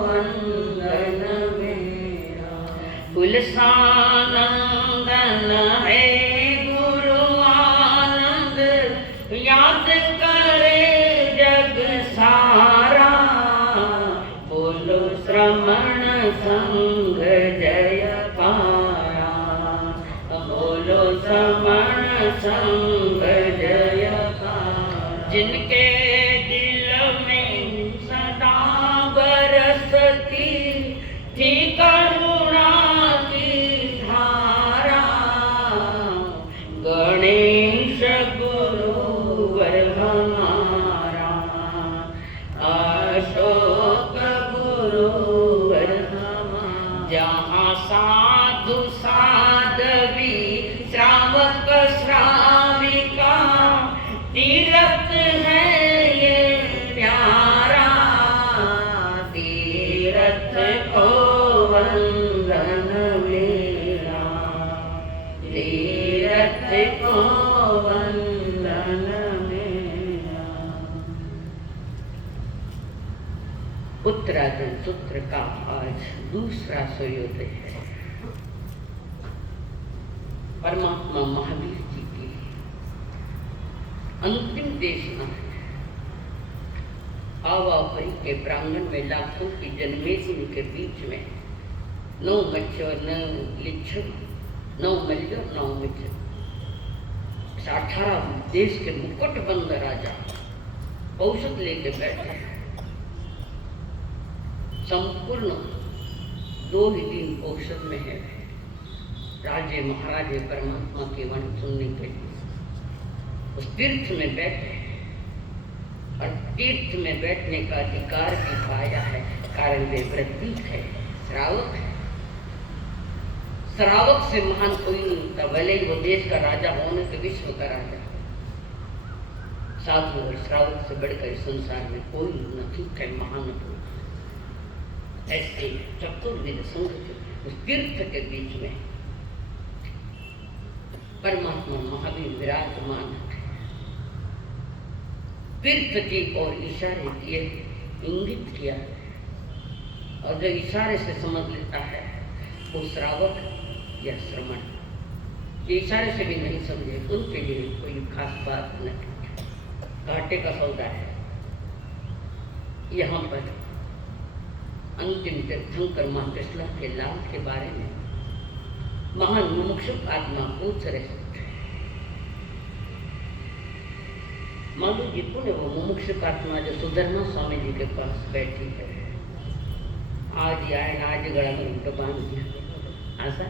वंदन मेरा। कुलसानंदन है गुरु आनंद, याद करे जग सारा। बोलो श्रमण संग जयकारा, बोलो श्रमण संग जयकारा। जिनके दिल में सदा बरसती थी करुणा की धारा। गणेश गुरुवर हमारा, अशोक गुरुवर हमारा। जहाँ साधु साध्वी श्रावक श्राविका, तीर्थ है ये प्यारा। तीर्थ को वंदन मेरा, तीर्थ को वंदन मेरा। उत्तराधन सूत्र का आज दूसरा सूर्योदय है। परमात्मा महावीर जी की अंतिम देशना है। आवापरी के प्रांगण में लाखों की जनमेदिनी के बीच में नौ मच्छर न लिच्छन, नौ मल्लो नौ मिच्छन, 18 देश के मुकुटबंद राजा औषध लेके बैठे हैं। संपूर्ण 2 ही दिन औषध में है। राजे महाराजे परमात्मा की वाणी सुनने के लिए उस तीर्थ में बैठे हैं। और तीर्थ में बैठने का अधिकार भी पाया है, कारण वे व्रती है, श्रावक है। श्रावक से महान कोई नहीं होता, भले ही वो देश का राजा होने के विश्व का राजा। साधु और श्रावक से बढ़कर संसार में कोई नहीं है महान कोई। ऐसे चतुर्विध संघ उस तीर्थ के बीच में परमात्मा महावीर विराजमान है। तीर्थ की ओर इशारे किए, इंगित किया है। और जो इशारे से समझ लेता है वो श्रावक या श्रमण। ये इशारे से भी नहीं समझे उनके लिए कोई खास बात नहीं। घाटे का सौदा है। यहाँ पर अंतिम तीर्थंकर महाकृष्ण के लाभ के बारे में महान मुमुक्षुक आत्मा पूछ रहे थे। मालूम जी पुण्य वो मुमुक्षुक आत्मा जो सुधर्मा स्वामी जी के पास बैठी है। आज आए ना, आज गड़ा में उनको बांध दिया। ऐसा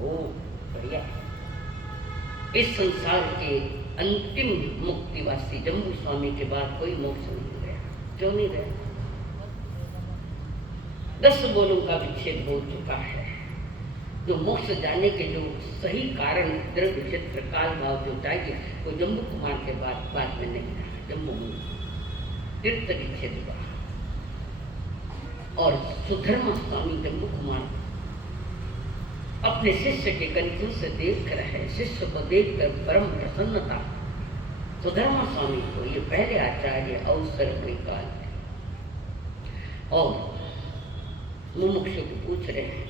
ओ बढ़िया। इस संसार के अंतिम मुक्तिवासी जम्बू स्वामी के बाद कोई मोक्ष नहीं गया। क्यों नहीं गया? 10 बोलों का विच्छेद हो चुका है। जो मोक्ष जाने के जो सही कारण द्रव्य क्षेत्र काल भाव जो चाहिए वो जम्बू कुमार के बाद में नहीं रहा। जम्बू तीर्थ विच्छेद हुआ और सुधर्मा स्वामी जम्बू कुमार अपने शिष्य के कंठों से देख रहे, शिष्य को देखकर परम प्रसन्नता। सुधर्मा स्वामी को ये पहले आचार्य अवसर निकाल और मुमुक्षु को पूछ रहे हैं,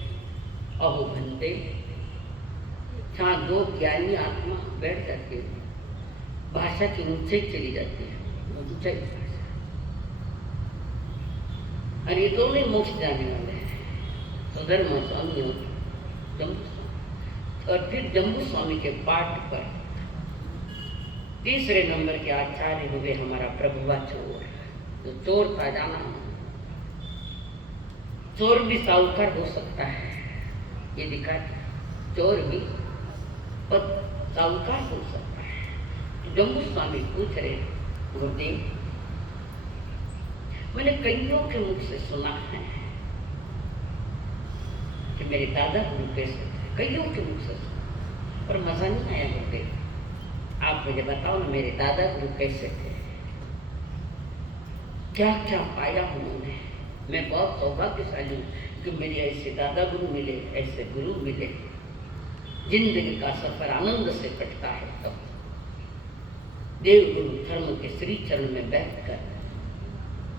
अहो भंते, जहाँ 2 ज्ञानी आत्मा बैठ जाती है भाषा की ऊंचाई चली जाती है, ऊंचाई भाषा। और ये दोनों ही मोक्ष जाने वाले हैं, सुधर्मा स्वामी और जम्बू स्वामी। और फिर जम्बू स्वामी के पाठ पर तीसरे नंबर के आचार्य हुए हमारा प्रभुवा चोर। जो चोर था जाना, चोर भी साहूकार हो सकता है, ये दिखा। चोर भी साहूकार हो सकता है। जम्बू स्वामी पूछ रहे, गुरुदेव मैंने कईयों के मुख से सुना है कि मेरे दादा गुरु कैसे थे, कईयों के मुख से सुना, पर मजा नहीं आया। गुरुदेव आप मुझे बताओ ना, मेरे दादा गुरु कैसे थे, क्या क्या पाया उन्होंने। मैं बहुत सौभाग्यशाली हूँ कि मेरे ऐसे दादा गुरु मिले, ऐसे गुरु मिले। जिंदगी का सफर आनंद से कटता है तो देव गुरु धर्म के श्री चरण में बैठकर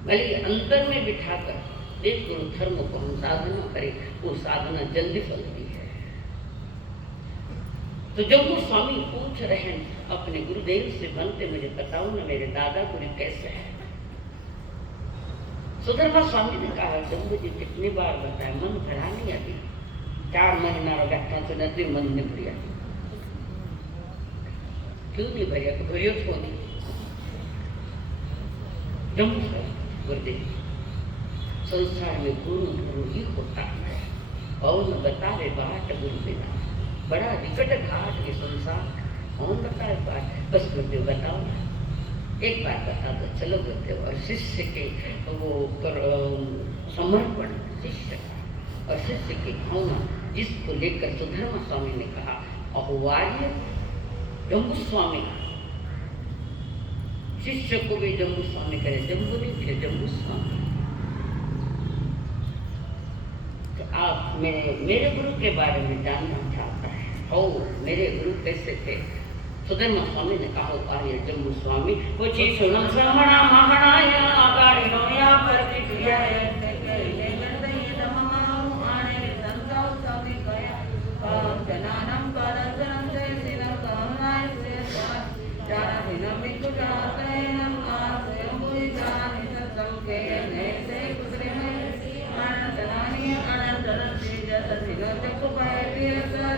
भले अंदर में बिठाकर देश गुरु धर्म को हम साधना करें, वो साधना जल्दी फलती है। तो जब वो स्वामी पूछ रहे हैं अपने गुरुदेव से, बनते मुझे बताओ ना मेरे दादा गुरु कैसे है। सुधर्मा स्वामी ने कहा, जम्बू जी कितनी बार बताया, मन भरा नहीं अभी, 4 महीना बैठा तो नदी मन नहीं भरिया। क्यों नहीं भरिया? तो भरियो छो नहीं। जम्बू गुरुदेव, संसार में गुरु गुरु ही होता है, और न बतावे बाट गुरु बिना, बड़ा विकट घाट ये संसार, कौन बताए बात? बस गुरुदेव बताओ ना, एक बात बता दो, चलो गुरुदेव। और शिष्य के वो समर्पण, शिष्य का और शिष्य की भावना, जिसको लेकर सुधर्मा स्वामी ने कहा, अहुवार्य जम्बू स्वामी, शिष्य को भी जम्बू स्वामी करे, जम्बू नहीं थे, जम्बू स्वामी। तो आप मेरे गुरु के बारे में जानना चाहता है, और मेरे गुरु कैसे थे? सुधर्मा स्वामी ने कहा, आर्य जम्बू स्वामी पूछी सुनम श्रमणा महानाय आगाड़ी नोया पर की क्रिया है ले करते ये तमाम आने संसार स्वामी गया जनानम परंतरम से सिरम कहनाय से जाना दिनम मिकु जाते नम आसे मुई जानी सत्संग के ने से कुसरे में अनंत नानी अनंत रति जत सिनो जको पाए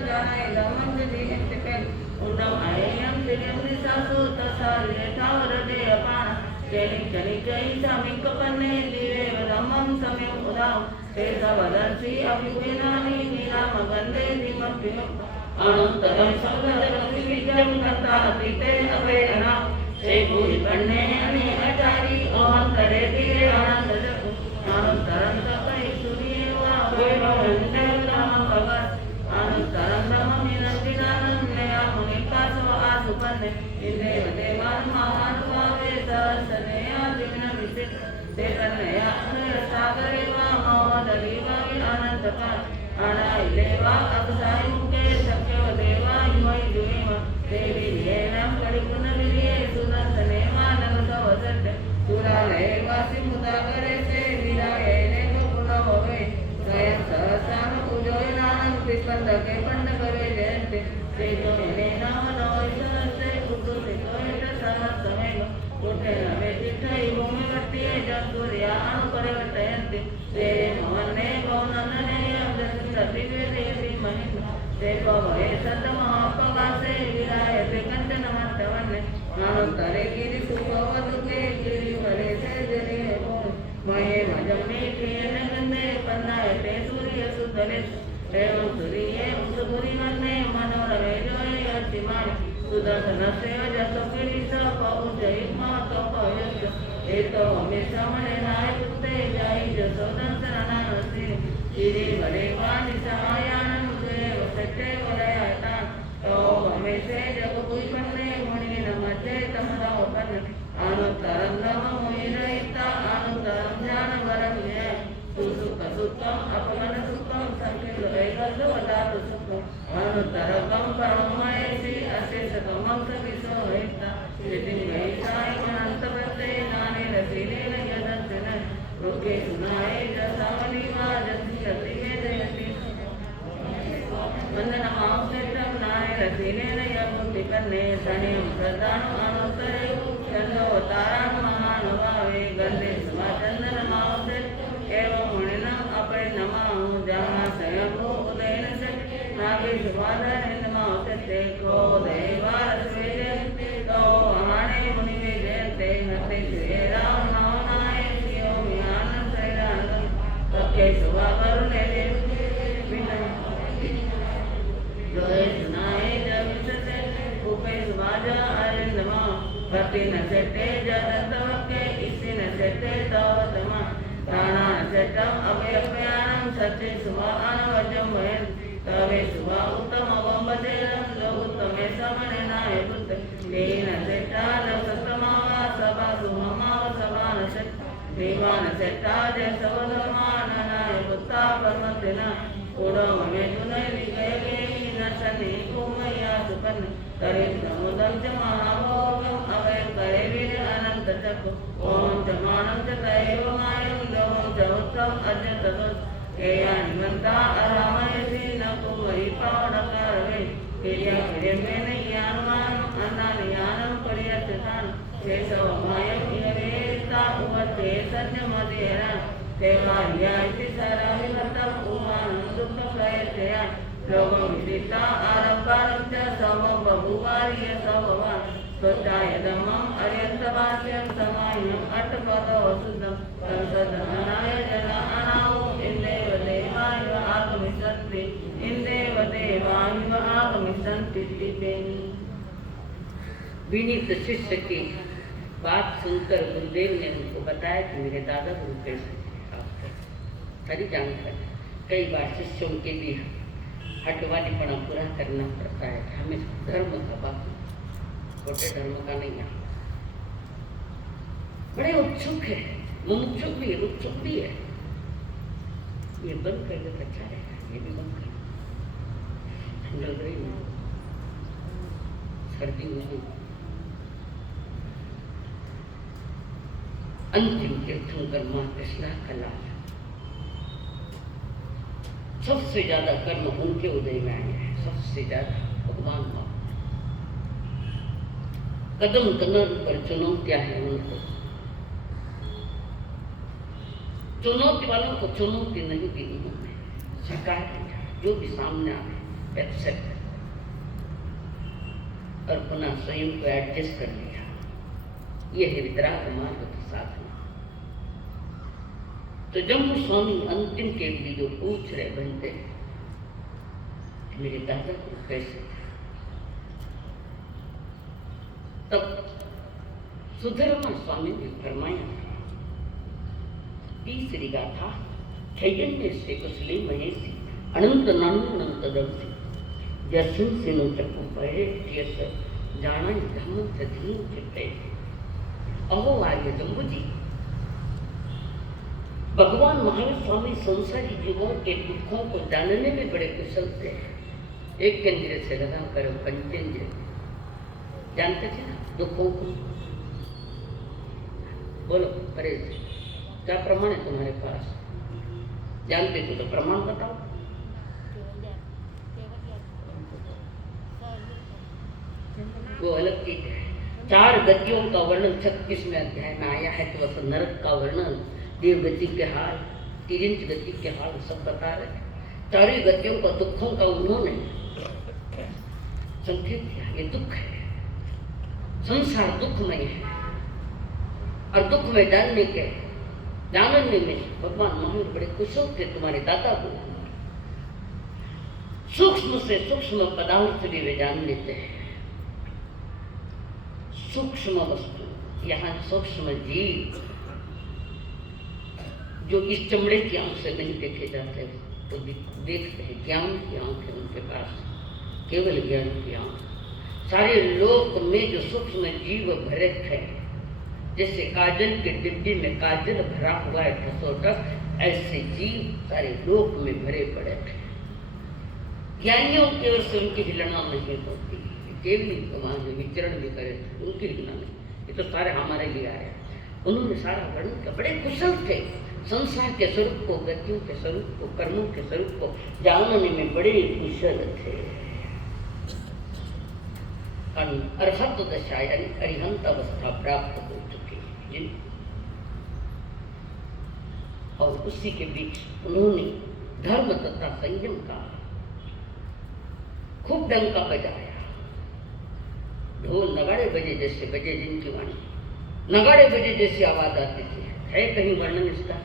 जाना इदमं दी पे उदम आयम दिलम निसासु तसाले ठावर दे अपान चेनि चनि जय समिक पन्ने दिवे वदमं समय उदाव ते सवदंसी अभिविनानि नीलाम गंधे दिमप्य अनंतरम सगदं विजयं कथा तीते अवेदना से भूरि पन्ने अनि अचारी अहंतरे दिरे आनंद जगु अनंतरम तपै सूर्ये वा वैभवं नाम भगत अनंतरम नममिनंदिनानं मुनिपासव आसुपन्ने इंदेव देवान् महानुभावे दर्शने आदिविन विसित देतन्नया सागरे वा मोदलीवा अनंतकाल अनाइलेवा अक्षाय मुखे सख्यव देवा युवै जुवेम देवी नियेनं कड़िकुन विलिये सुदर्शने मानव वसत सुरालये वासि मुदागरे से विरायने पुनववे स्वयं सहस्रान उजोयनानं कृष्णन्दके पंडकवे जयन्ते तेजो नाम नवैसरसे कुतुसितोयत समस्तमेव कुटेन वेदिष्ठै भूमिवर्तीये जन्तुर्या अनुपरिवर्तयन्ति ते भवन्ने भवनन्दने अब्दसतिवेदेति महिमा ते भवे सतमहापगासे विरायते कञ्चनमस्तवन्ने अनन्तरे गिरिसुभवतुके गिरिवरे से जले मये भजम्ने खेन गन्धे पन्नायते सूर्यसुतले एवं सूर्ये सुपुरिमन्ने मनोरमे जोये अर्चिमानि सुदर्शनस्य जसोकिरीश पौजयिमा तपयस्य एतो हमेशमने नायकुते जय जसोदंसरनानसि श्री वरेवानि सहायानं देव सच्चे वलयतान् तो हमेशे जगपुष्पन्ने मुनि नमस्ते तमदावपन्न अनुत्तरं नमः मुनिरहिता अनुत्तरं ज्ञानवरं ये सुसुखसुखम् अपगनसुखम् संकीर्णवैकल्यवदातु सुखम् अनुत्तरकं परममयसि अशेषतमं सविशोहिता यदि वैशायमनन्तवत्ते नानेरसीलेन यदर्शन लोके सुनाये जसावलिवा जसि वेदयति वन्दनमांसेतं नानेरसीलेन यमुक्तिकन्ने शनिं प्रदानं अनुत्तरे चन्द्रोतारान् महानुभावे गन्धे सुवाचन्दनमांसे एवं मुनिनाम् अपरिणमां जहाशयभो उदयन से नागे सुवादनिर्मांसे को दैवारस्वेजन्ते तो अहाणे मुनिवे जयन्ते नते श्रीराम नामनाय श्रियोमियानं शैलानगं सख्ये सुवावरुणे जोए सुनाए जविसते उपे सुवाजा अरिंदमा भक्ति न सेते जदंतवक्के इसी न सेते तवतमा प्राणा न सेतम अभयपयानं सच्चे सुवा अनवजं वयं तवे सुवा उत्तम अवंबदेरं लोकुत्तमे समने नाय पुत्र तेन सेता लसतमावा सभा सुममाव सभा न सेत देवान सेता जय सवधमान नाय पुत्ता परमतेना ओडम में जुनय निगये नशनि कुमया सुपन करे समुदं च महाभोगं अभय करे वीर अनंत चक ओम च मानं च तैव मायं लोम च उत्तम अजत बस ए यानवंता अरामयसी न कुमरी पावड़ करवे केया फिरे में नहीं यानवान अन्नानि यानम परियत थान केशव मायम यरेता उवते सन्य मदेरा तेवारिया इति सरावि भतम उमान दुख प्रयतया लोगों विदिता आरंभारं च सम बहुवार्य सभवान स्वचाय धम्मं अर्यन्तवाक्यं समायम् अट्टपदो सुद्धं संसदनाय जन अनावो इन्देव देवाय आगमिष्यन्ति इन्देव देवाय आगमिष्यन्ति तिपेनि। विनीत शिष्य की बात सुनकर गुरुदेव ने उनको बताया कि मेरे दादा गुरु कैसे सारी जानकारी। कई बार शिष्यों के भी हटवालीपना पूरा करना पड़ता है। हमें धर्म का बात छोटे धर्म का नहीं है। बड़े उत्सुक है, मुमुक्षुक भी है, उत्सुक भी है। ये बंद कर दे तो अच्छा रहेगा, ये भी बंद कर ठंड लग रही है, सर्दी हो गई। अंतिम तीर्थंकर मां कृष्णा का लाल सबसे ज्यादा कर्म उनके उदय में आए हैं, सबसे ज्यादा भगवान मां। कदम कदम पर चुनौतियां हैं उनको। चुनौती वालों को चुनौती नहीं दी उन्होंने, स्वीकार किया जो भी सामने आए, एक्सेप्ट और पुनः स्वयं को एडजस्ट कर लिया। यह है वितराग मार्ग की साधना। तो जम्मू स्वामी अंतिम के लिए जो पूछ रहे बनते मेरे दादा को कैसे थे, तब सुधर्मा स्वामी ने फरमाया तीसरी गाथा चैतन्य से कुशली महेशी अनंत नानंत दर्शी जर्सन से नो चक्कू पड़े तीर्थ जाना धम्म सधीन चित्ते। अहो आर्य जम्बू जी, भगवान महावीर स्वामी संसारी जीवों के दुखों को जानने में बड़े कुशल थे। एक इंद्रिय से लगा कर पंचेंद्रिय जानते थे ना दुखों को। बोलो परेश, क्या प्रमाण है तुम्हारे पास? जानते थे तो प्रमाण बताओ। वो अलग चीज है। 4 गतियों का वर्णन 36वें अध्याय में आया है। तो वह नरक का वर्णन, देव गति के हाल, 3 गति के हाल सब बता रहे हैं। 4 गतियों का दुखों का उन्होंने संकेत किया। ये दुख है, संसार दुखमय है और दुख में जानने में भगवान महावीर बड़े कुशल थे। तुम्हारे दादा को सूक्ष्म से सूक्ष्म पदार्थ भी वे जान लेते हैं। सूक्ष्म वस्तु, यहाँ सूक्ष्म जीव जो इस चमड़े की आंख से नहीं देखे जाते तो देखते हैं। ज्ञान की आंख है उनके पास, केवल ज्ञान की आंख। सारे लोक में जो सूक्ष्म जीव भरे थे, जैसे काजल के डिब्बे में काजल भरा हुआ है ठसोठस, ऐसे जीव सारे लोक में भरे पड़े थे। ज्ञानियों की ओर से उनकी हिलना नहीं होती, केवल वहां जो विचरण भी करे उनकी हिलना नहीं। ये तो सारे हमारे लिए आए। उन्होंने सारा वर्णन किया, बड़े कुशल थे। संसार के स्वरूप को, गतियों के स्वरूप को, कर्मों के स्वरूप को जानने में बड़े कुशल थे। अरहत दशा यानी अरिहंत अवस्था प्राप्त हो चुकी जिन, और उसी के बीच उन्होंने धर्म तथा संयम का खूब डंका बजाया। ढोल नगाड़े बजे जैसे बजे जिनकी वाणी, नगाड़े बजे जैसी आवाज आती थी। है कहीं वर्णन इसका?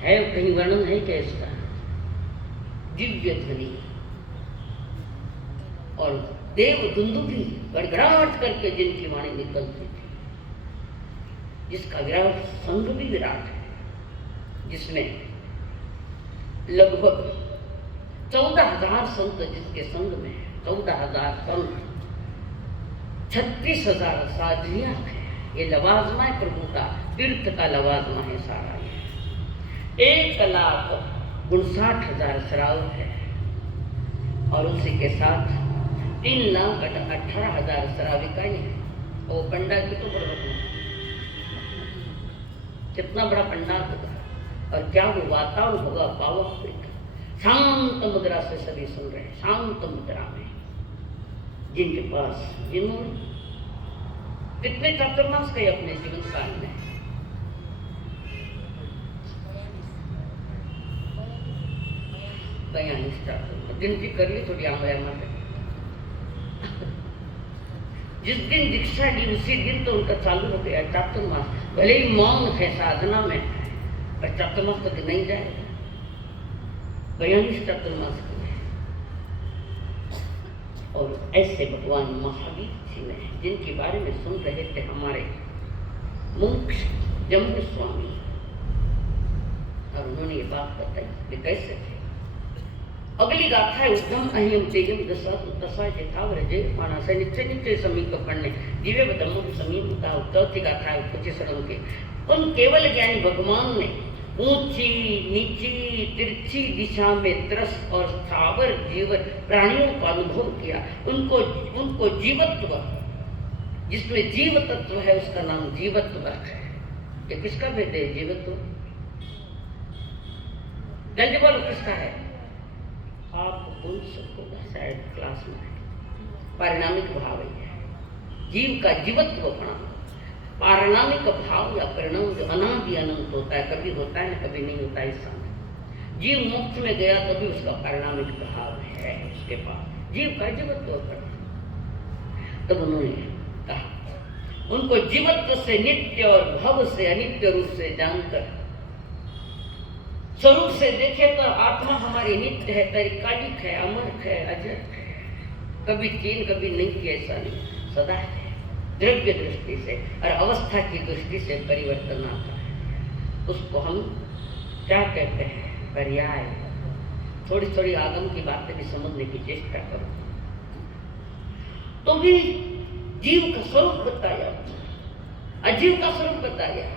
है कहीं वर्णन है क्या इसका? दिव्य ध्वनि और देव दुंदुभी गड़गड़ाहट करके जिनकी वाणी निकलती थी, जिसका विराट संघ भी विराट है, जिसमें लगभग 14,000 संत जिसके संग में है, 14,000 संत, 36,000 साधुयां हैं। ये लवाजमा है प्रभु का, तीर्थ का लवाजमा है सारा। 1,59,000 श्रावक है और उसी के साथ 3,18,000 श्राविकाएं हैं। वो पंडाल भी तो बड़ा कितना बड़ा पंडाल होगा। और क्या वो वातावरण होगा पावक। शांत मुद्रा से सभी सुन रहे हैं, शांत मुद्रा में, जिनके पास जिन्होंने कितने चातुर्मास कहे अपने जीवन काल में, गिनती कर ली थोड़ी आंगया में। जिस दिन दीक्षा ली उसी दिन तो उनका चालू हो गया चातुर्मास। भले ही मौन है साधना में, पर चातुर्मास तक नहीं जाएगा। 42 चातुर्मास की है। और ऐसे भगवान महावीर जी ने, जिनके बारे में सुन रहे थे हमारे मोक्ष जम्बू स्वामी, और उन्होंने ये बात बताई कि कैसे थे। अगली गाथा है उद्धम अहिम तेजम दशा तसा यथावर जय मानस है नित्य नित्य समीप पढ़ने जीवे बदमो समीप का चौथी गाथा है कुछ शरण के। उन केवल ज्ञानी भगवान ने ऊंची नीची तिरछी दिशा में त्रस्त और स्थावर जीवन प्राणियों का अनुभव किया। उनको जीवत्व, जिसमें जीव तत्व है उसका नाम जीवत्व है। ये किसका भेद है जीवत्व? जल्दी बोलो किसका है? आप बोल सको शायद क्लास में। परिणामिक भाव है जीव का जीवत्व होना। पारिणामिक भाव या परिणाम जो अनादि अनंत होता है, कभी होता है कभी नहीं होता है। इस समय जीव मोक्ष में गया तभी उसका परिणामिक भाव है उसके पास, जीव का जीवत्व करना। तब उन्होंने कहा उनको जीवत्व से नित्य और भव से अनित्य रूप से जानकर स्वरूप से देखे तो आत्मा हमारी नित्य है, तरीकालिक है, अमर है, अजर है, कभी तीन कभी नहीं की, ऐसा नहीं, सदा है। द्रव्य दृष्टि से और अवस्था की दृष्टि से परिवर्तन आता है। उसको हम क्या कहते हैं? पर्याय। थोड़ी थोड़ी आगम की बातें भी समझने की चेष्टा करो। तो भी जीव का स्वरूप बताया, अजीव का स्वरूप बताया।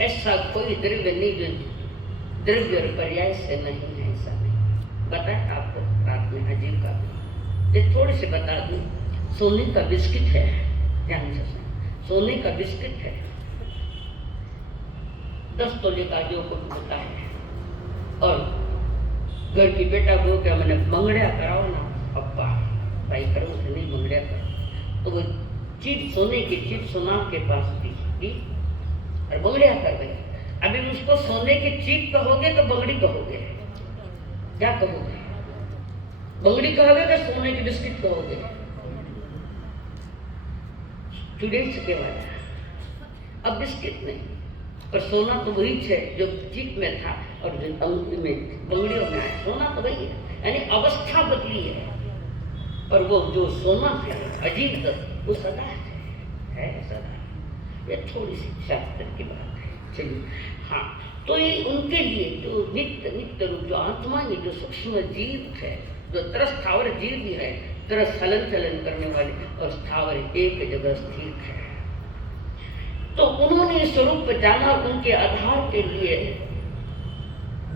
ऐसा कोई द्रव्य नहीं जो द्रव्य और पर्याय से नहीं है, ऐसा नहीं बताया आपको रात में। अजीव का ये थोड़ी सी बता दूं। सोने का बिस्किट है, ध्यान से सुनो। सोने का बिस्किट है 10 तोले का जो कुछ होता है, और घर की बेटा को क्या मैंने मंगड़िया कराओ ना पप्पा, भाई करो नहीं मंगड़िया करो, तो वो चीज सोने की चीज सोना के पास दी और बंगड़िया कर गई। अभी उसको सोने की चीज कहोगे तो बंगड़ी कहोगे, क्या कहोगे? बंगड़ी कहोगे तो सोने की बिस्किट कहोगे? स्टूडेंट्स के बारे अब बिस्किट नहीं, पर सोना तो वही है जो चीप में था और जो अंगूठी में बंगड़ियों में आया। सोना तो वही है, यानी अवस्था बदली है, और वो जो सोना है अजीब तत्व वो सदा है सदा। ये थोड़ी सी शास्त्र की बात है। चलिए, हाँ, तो ये उनके लिए जो नित्य रूप जो आत्मा ये जो सूक्ष्म जीव है, जो तरस्थावर जीव भी है, तरस हलन चलन करने वाले और स्थावर एक जगह स्थिर है। तो उन्होंने स्वरूप जाना, उनके आधार के लिए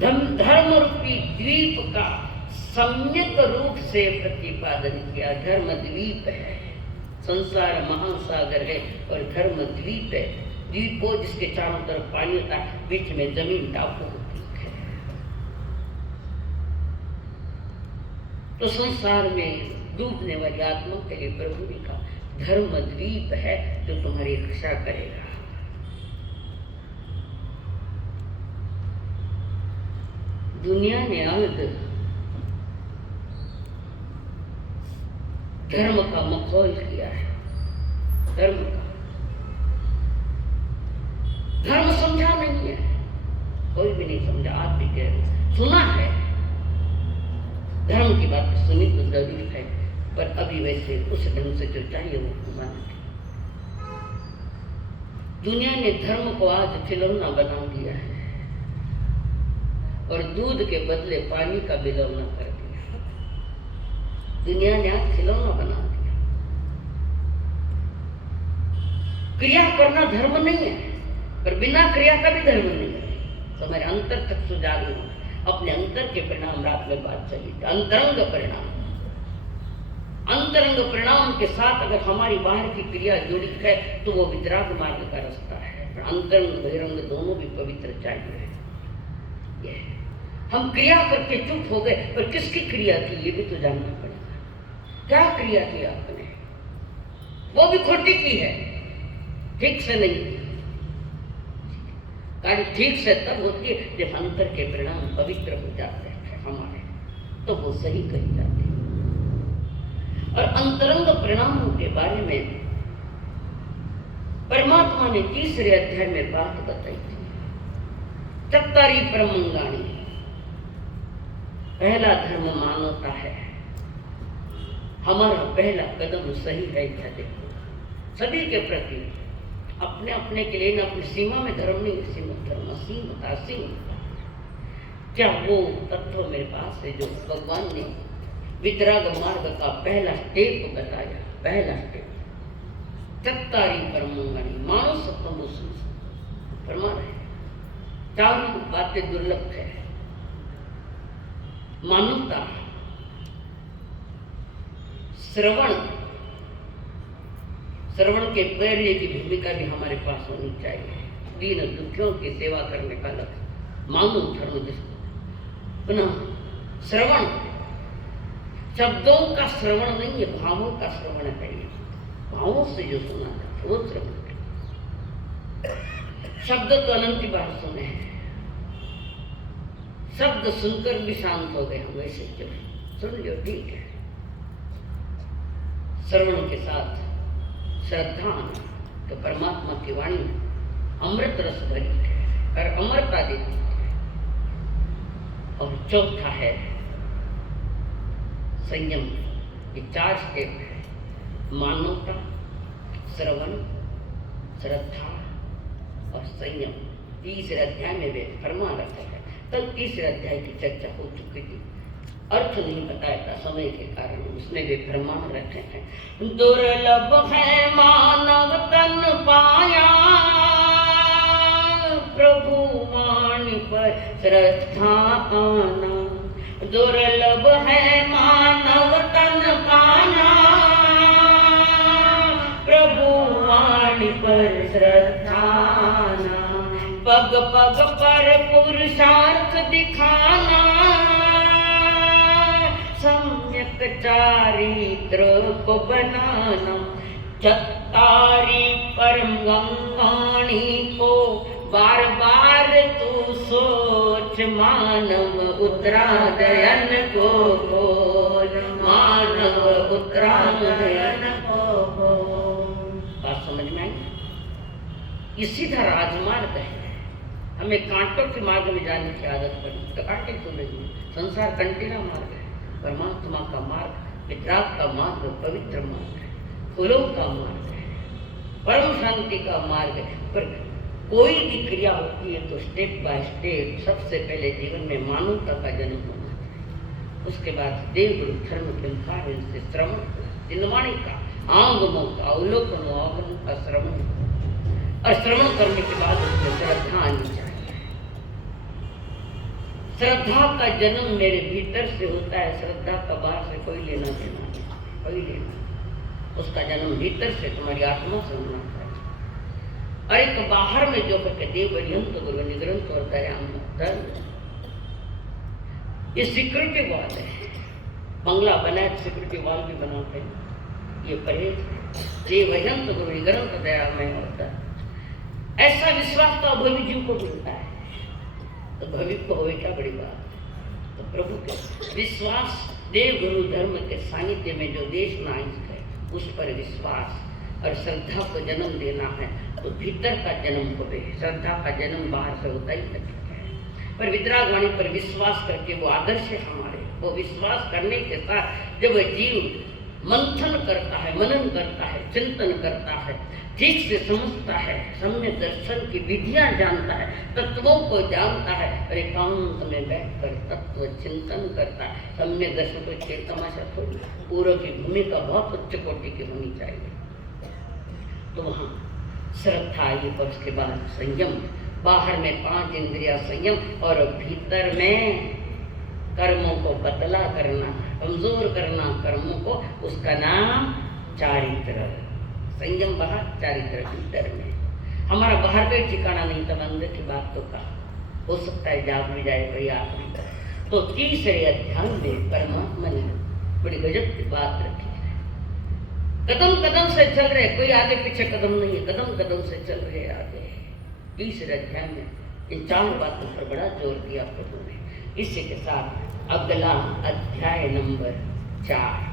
धर्म रूपी द्वीप का सम्यक रूप से प्रतिपादन किया। धर्म द्वीप है, संसार महासागर है और धर्म द्वीप है। द्वीप हो जिसके चारों तरफ पानी होता है, बीच में जमीन टापू होती है। तो संसार में डूबने वाली आत्मा के लिए प्रभु ने कहा धर्म द्वीप है जो तुम्हारी रक्षा करेगा। दुनिया ने अंग धर्म का मखौल किया है। धर्म का धर्म समझा नहीं है, कोई भी नहीं समझा। आप भी कह रहे सुना है, धर्म की बात सुनी तो जरूर है, पर अभी वैसे उस ढंग से जो चाहिए वो माना। दुनिया ने धर्म को आज खिलौना बना दिया है और दूध के बदले पानी का बिलौना कर दिया। दुनिया ने आज खिलौना बना दिया। क्रिया करना धर्म नहीं है, पर बिना क्रिया का भी धर्म नहीं है। तो हमारे अंतर तक सुजाग हो, अपने अंतर के परिणाम रात में बात चली। अंतरंग परिणाम, अंतरंग परिणाम के साथ अगर हमारी बाहर की क्रिया जुड़ी है तो वो वितराग मार्ग का रास्ता है। और अंतरंग बहिरंग दोनों भी पवित्र चाहिए। ये हम क्रिया करके चुप हो गए, पर किसकी क्रिया थी ये भी तो जानना पड़ेगा। क्या क्रिया की आपने, वो भी खोटी की है, ठीक से नहीं। कार्य ठीक से तब होती है जब अंतर के परिणाम पवित्र हो जाते हैं हमारे, तो वो सही कही जाती है। और अंतरंग परिणामों के बारे में परमात्मा ने तीसरे अध्याय में बात बताई थी। चत्तारी परमंगाणी, पहला धर्म मानवता है। हमारा पहला कदम सही है क्या देखो, सभी के प्रति, अपने अपने के लिए, ना अपनी सीमा में धर्म नहीं, सीमित धर्म, असीम असीम। क्या वो तत्व मेरे पास है जो भगवान ने वितराग मार्ग का पहला स्टेप बताया, पहला स्टेप। चत्तारी परमंगाणी, मानव सत्वम फरमा रहे, चार बातें दुर्लभ है। मानवता, श्रवण, श्रवण के प्रेरणे की भूमिका भी हमारे पास होनी चाहिए। दीन दुखियों की सेवा करने का लक्ष्य मानव धर्म जिसको। पुनः श्रवण, शब्दों का श्रवण नहीं है, भावों का श्रवण है। भावों से जो सुना जाता है वो श्रवण है। शब्द तो अनंत बार सुने हैं, शब्द सुनकर भी शांत हो गए हम, वैसे क्यों सुन लो, ठीक है। श्रवण के साथ श्रद्धा, तो परमात्मा की वाणी अमृत रस भरी है और अमरता देती है। और चौथा है संयम। ये चार स्टेप है, मानवता, श्रवण, श्रद्धा और संयम। तीसरे अध्याय में वे फरमा रखा है। तब तीसरे अध्याय की चर्चा हो चुकी थी, अर्थ नहीं बताया था समय के कारण, उसमें वे फरमान रखे हैं। दुर्लभ है मानव तन पाया, प्रभु वाणी पर श्रद्धा आना। दुर्लभ है मानव तन पाना, प्रभु वाणी पर श्रद्धा आना। पग पग पर पुरुषार्थ दिखाना, सम्यक चारित्र को बनाना। चत्तारी परमंगाणी को बार बार तू सोच, मानव उत्तरायण को खोज, मानव उत्तरायण को खोज। बात समझ में आई? ये सीधा राजमार्ग है। हमें कांटों के मार्ग में जाने की आदत पड़ी तो कांटे तो नहीं। संसार कंटीला मार्ग है, परमात्मा का मार्ग, वितराग का मार्ग, पवित्र मार्ग है, फूलों का मार्ग है, परम शांति का मार्ग है। पर कोई भी क्रिया होती है तो स्टेप बाय स्टेप सबसे पहले जीवन में मानवता का जन्म होना चाहिए। उसके बाद देव गुरु धर्म के अनुसार इनसे श्रवण, दिनवाणी का, आंगमों का, अवलोकन, अवगमन का श्रवण, और श्रवण करने के बाद उसमें श्रद्धा आनी चाहिए। श्रद्धा का जन्म मेरे भीतर से होता है, श्रद्धा का बाहर से कोई लेना देना नहीं, कोई लेना। उसका जन्म भीतर से, तुम्हारी आत्मा से होना चाहिए। और एक बाहर में जो है देव बलियंत गुरु निग्रंथ और दयाम, ये सिक्योरिटी वॉल है। बंगला बनाए सिक्योरिटी वॉल भी बनाते हैं, ये परहेज है। देव बलियंत गुरु निग्रंथ दयामय होता है। ऐसा विश्वास तो अभवी जीव को मिलता है, तो भविष्य को होवे क्या बड़ी बात। तो प्रभु के विश्वास, देव गुरु धर्म के सानिध्य में जो देश नाइज है उस पर विश्वास और श्रद्धा को जन्म देना है, तो भीतर का जन्म होवे। श्रद्धा का जन्म बाहर से होता ही नहीं है। पर वितराग वाणी पर विश्वास करके वो आदर्श है हमारे। वो विश्वास करने के साथ जब जीव मंथन करता है, मनन करता है, चिंतन करता है, ठीक से समझता है, सम्य दर्शन की विधियां जानता है, तत्वों को जानता है, और एकांत में बैठकर तत्व चिंतन करता है। सम्य दर्शन को खेल तमाशा थोड़ी, पूर्व की भूमिका बहुत उच्च कोटि की होनी चाहिए। तो वहाँ श्रद्धा आई, और उसके बाद संयम। बाहर में 5 इंद्रिया संयम, और भीतर में कर्मों को पतला करना, कमजोर करना कर्मों को, उसका नाम चारित्र। संयम बाहर, चारित्र भीतर में। हमारा बाहर का ही ठिकाना नहीं था, अंदर की बात तो का हो सकता है जाग भी जाए कोई आखिरी का। तो तीसरे अध्याय में परमात्मा ने बड़ी गजब की बात रखी है। कदम कदम से चल रहे, कोई आगे पीछे कदम नहीं है, कदम कदम से चल रहे आगे। तीसरे अध्याय में इन 4 बातों पर बड़ा जोर दिया प्रभु ने। इसी के साथ अगला अध्याय नंबर 4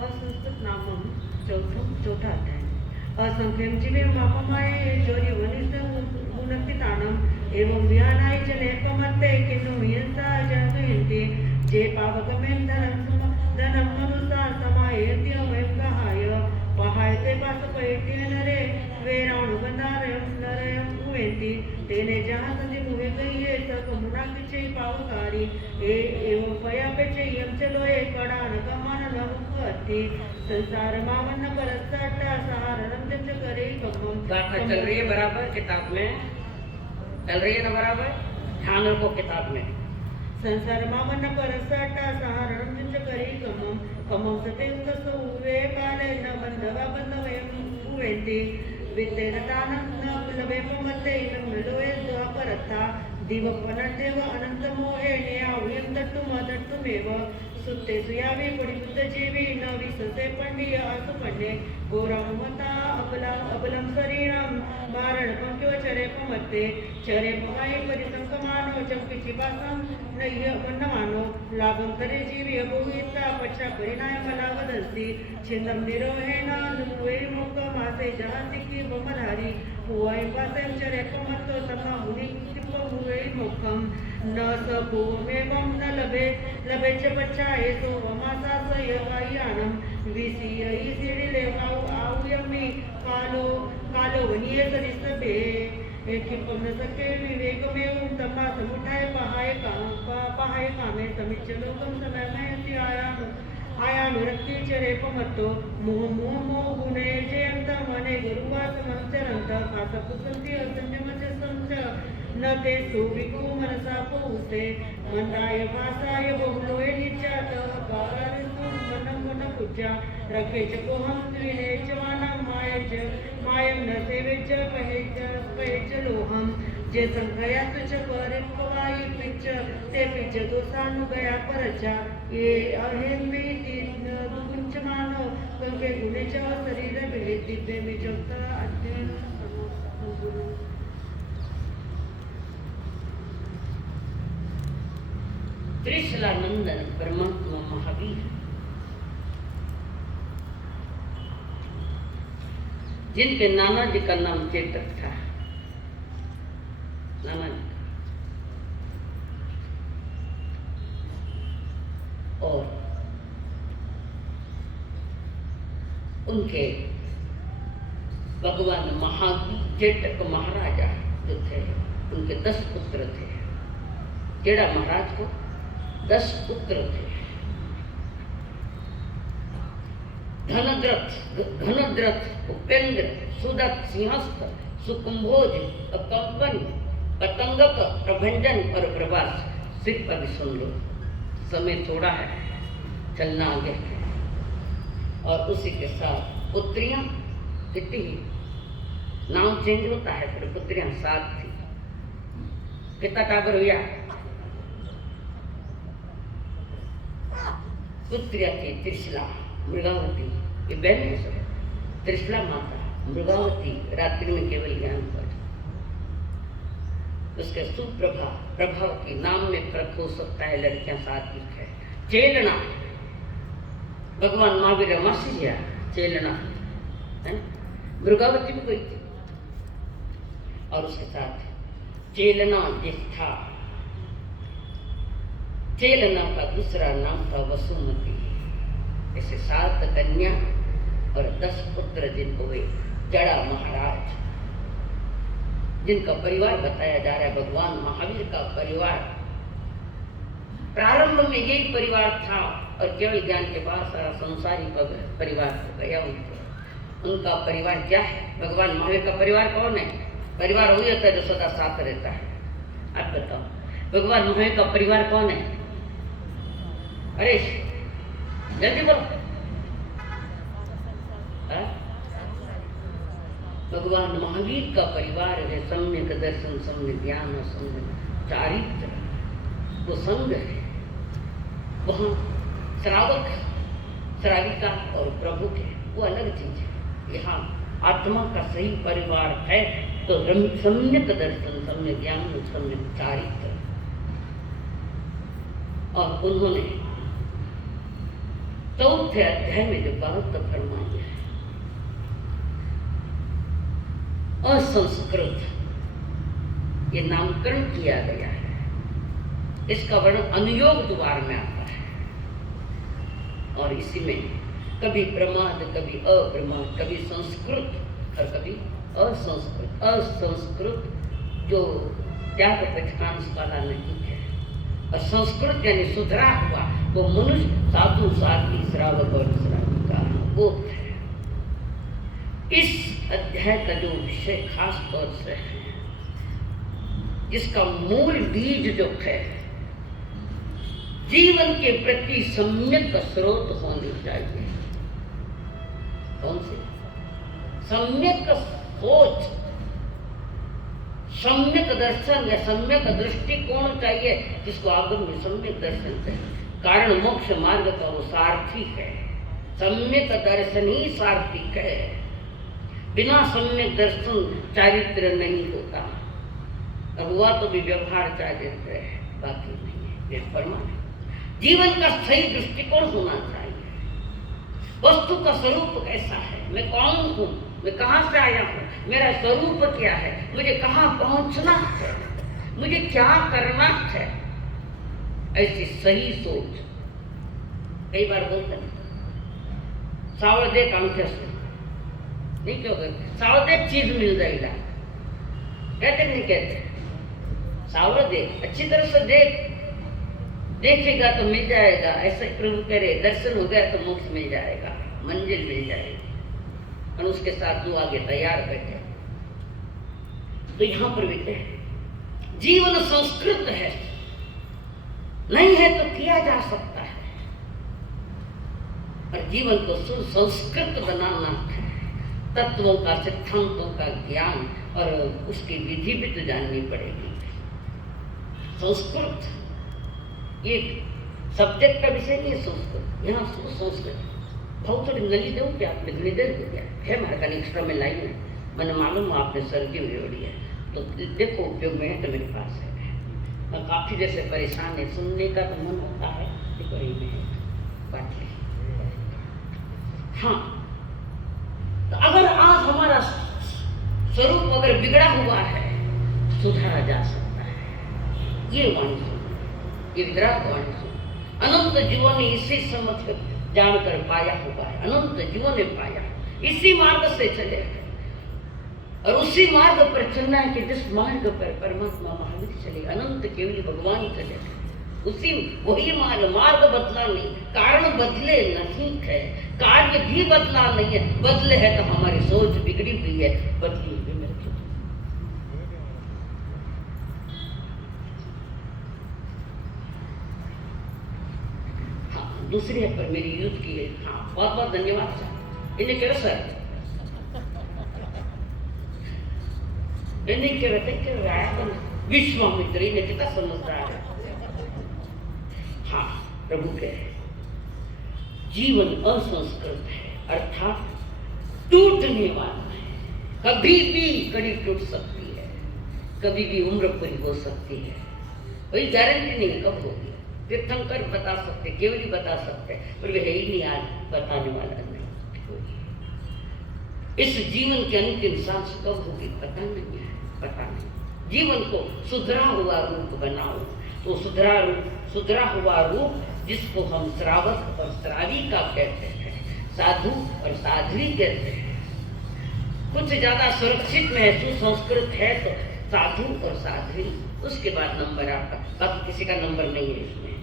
असंस्कृत नामम चौथा अध्याय। असंख्यम जीवे मापमाये चौर्य वनिष्ठ गुणस्थितानम एवं विहानाय च लेपमत्ते किन्नु हिंसा जन्तुयन्ति जे पावकमेन धनम मनुष्य समायेत्य वयं गहाय पहायते पासपयते नरे वेराणुबंधारयं नरयं कुवेन्ति तेने जहाँ संधि मुहे गईये सकमुना किचे पावकारी एवं पयापेचयं चलोये कडान कमान नमुखति संसार मावन परसट्टा सहारणं जच करे कमम। गाथा चल रही है बराबर, किताब में चल रही है ना बराबर, ध्यान रखो किताब में। संसार मावन परसट्टा सहारणं जच करे कमम कमम सतेंग सुवे काले न बंधवा बंधवयं कुवेन्ति वित्तेन दानं न लभेपमते इनं लोये द्वापरथा दिवपनदेव अनन्तमोहेने आव्यं दट्टुमेव सुत्ते सुयावी पडिबुद्ध जीवी न विससे पंडिय असुपण्ये घोरमता अबलं शरीरं मारण पंक्यो चरेपमत्ते चरेपमाय परिसंकमानो चंपिचिपासं नय्य मन्नमानो लाभं करे जीवी अभूयिता पच्छा परिणाय मलावदस्ति छिन्दं निरोहेण नुवे मुक्तमासे जहासिकी बमधारी हुवाय पासं चरेपमत्तो तथा मुनि हुवे मुखं न स भूमेवं न लभे च पच्छाये सो वमासा स यकायानं विसियि सिडिले आव्यमि कालो वनीय सरिसभे क्षिपं न सके विवेकमेवं तमा समुठाय पहाय कामे समिच्य लोकं समयमयसि आयानुरक्ति चरेपमत्तो मोह गुणे जयन्त मने गुरुवासमं चरन्त पासपुसन्ति असंयमस्य संच न ते सुविको मनसा पौसे मंदाय भासाय बहुलोय नित्यात कारारिसु मनम मन पूज्या रखे च कोहम त्रिने च वानं मायं न सेवे च कहे च लोहम जे संखया तुझ परिपवायु पिच ते पिच दोषानुगया परचा ये अहेन्वी तीन दुगुंच मानो कंके गुणे च शरीर बिले दिव्य विजोक्त अध्ययन त्रिशलानंदन परमात्मा महावीर जिनके नाना जी का नाम चेतक था, नाना जी और उनके भगवान महावीर चेतक महाराजा जो थे उनके 10 पुत्र थे। जेड़ा महाराज को 10 पुत्र थे। धनद्रथ, उपेंद्र, सुदत्त, सिंहस्थ, सुकुंभोज, अकंपन, पतंगक, प्रभंजन और प्रभास। सिर्फ पद सुन लो, समय थोड़ा है, चलना आगे है। और उसी के साथ पुत्रियां कितनी, नाम चेंज होता है पर पुत्रियां 7 थी। कितना टाबर हुआ? पुत्रिया थी त्रिशला, मृगावती, ये बहन है सब। त्रिशला माता, मृगावती रात्रि में केवल ज्ञान पर। उसके सुप्रभा, प्रभावती नाम में फर्क हो सकता है, लड़कियां सात्विक है। चेलना, भगवान महावीर मासी चेलना है ना, मृगावती भी कोई थी। और उसके साथ चेलना ज्येष्ठा, चेलना का दूसरा नाम था वसुमती। ऐसे 7 कन्या और 10 पुत्र जिनको हुए। जड़ा महाराज, जिनका परिवार बताया जा रहा है भगवान महावीर का परिवार। प्रारंभ में यही परिवार था और केवल ज्ञान के बाद सारा संसारी परिवार हो गया। उनका परिवार क्या है? भगवान महावीर का परिवार कौन है? परिवार वही होता है जो सदा साथ रहता है। आप बताओ, भगवान महावीर का परिवार कौन है? अरे जल्दी बोलो। भगवान महावीर का परिवार है सम्यक दर्शन, सम्यक ज्ञान और सम्यक चारित्र, वो संग है। वहाँ श्रावक, श्राविका और प्रभु के वो अलग चीज है। यहाँ आत्मा का सही परिवार है तो सम्यक दर्शन, सम्यक ज्ञान और सम्यक चारित्र। और उन्होंने 4थे अध्याय में जो बात फरमाई है, असंस्कृत, ये नामकरण किया गया है। इसका वर्णन अनुयोग द्वार में आता है और इसी में कभी प्रमाद, कभी अप्रमाद, कभी संस्कृत और कभी असंस्कृत। असंस्कृत जो त्याग पचकांश वाला नहीं है, और संस्कृत यानी सुधरा हुआ वो मनुष्य, साधु, साध्वी, श्रावक और श्राविका वो है। इस अध्याय का जो विषय खास तौर से है, जिसका मूल बीज जो है, जीवन के प्रति सम्यक स्रोत होनी चाहिए। कौन सी? सम्यक सोच, सम्यक दर्शन या सम्यक दृष्टिकोण चाहिए, जिसको आगम में सम्यक दर्शन चाहिए। कारण मोक्ष मार्ग का वो सारथी है। सम्यक दर्शन ही सारथिक है। बिना सम्यक दर्शन चारित्र नहीं होता, और हुआ तो भी व्यवहार चारित्र है, बाकी नहीं है। ये परमात्मा जीवन का सही दृष्टिकोण होना चाहिए। वस्तु का स्वरूप कैसा है, मैं कौन हूँ, मैं कहाँ से आया हूँ, मेरा स्वरूप क्या है, मुझे कहाँ पहुँचना है, मुझे क्या करना है, ऐसी सही सोच। कई बार बोलते हैं सावधे काम कैसे नहीं, क्यों कहते सावधे चीज मिल जाएगा, कहते नहीं कहते सावधे, अच्छी तरह से देखेगा तो मिल जाएगा। ऐसा प्रभु करे, दर्शन हो गया तो मोक्ष मिल जाएगा, मंजिल मिल जाएगी, और उसके साथ जो आगे तैयार बैठे। तो यहाँ पर भी जीवन संस्कृत है, नहीं है तो किया जा सकता है, और जीवन को सुसंस्कृत बनाना है। तत्वों का, सिद्धांतों का ज्ञान और उसकी विधि भी तो जाननी पड़ेगी। संस्कृत ये सब्जेक्ट का विषय नहीं है। संस्कृत यहाँ सुसंस्कृत बहुत थोड़ी नली दो क्या आपने गणित हो गया है, हमारे का एक्स्ट्रा में लाइन है, मैंने मालूम आपने सर्दी हुई होड़ी है, तो देखो उपयोग में है तो मेरे पास है। मैं काफी देर से परेशान है, सुनने का तो मन होता है, बात है। हाँ, तो अगर आज हमारा स्वरूप अगर बिगड़ा हुआ है, सुधारा जा सकता है। ये वाणी सुनो, ये विराट वाणी सुनो। अनंत जीवन ने इसे समझ कर जानकर पाया हुआ है, अनंत जीवन ने पाया, इसी मार्ग से चले और उसी मार्ग पर चलना है कि जिस मार्ग पर परमात्मा महावीर चले, अनंत केवल भगवान चले, उसी वही मार्ग बदला नहीं, कारण बदले नहीं है, कार्य भी बदला नहीं है, बदले है तो हमारी सोच बिगड़ी हुई है, बदली हुई मेरे। हाँ, दूसरी है पर मेरी यूथ की है। हाँ, बहुत बहुत धन्यवाद सर। इन्हें कह सर इन्हें कहते विश्वामित्र, इन्हें कितना समझदार है। हाँ, प्रभु कहे जीवन असंस्कृत है, अर्थात टूटने वाला है, कभी भी कड़ी टूट सकती है, कभी भी उम्र पूरी हो सकती है, कोई गारंटी नहीं कब होगी। तीर्थंकर बता सकते, केवल बता सकते, पर वे है ही नहीं, आज बताने वाला नहीं होगी। इस जीवन के अंतिम सांस कब होगी पता नहीं है, पता नहीं। जीवन को सुधरा हुआ रूप बनाओ, तो सुधरा हुआ रूप जिसको हम श्रावक और श्राविका कहते हैं, साधु और साध्वी कहते हैं। कुछ ज्यादा सुरक्षित महसूस संस्कृत है तो साधु और साध्वी, उसके बाद नंबर आपका, बाकी किसी का नंबर नहीं है इसमें।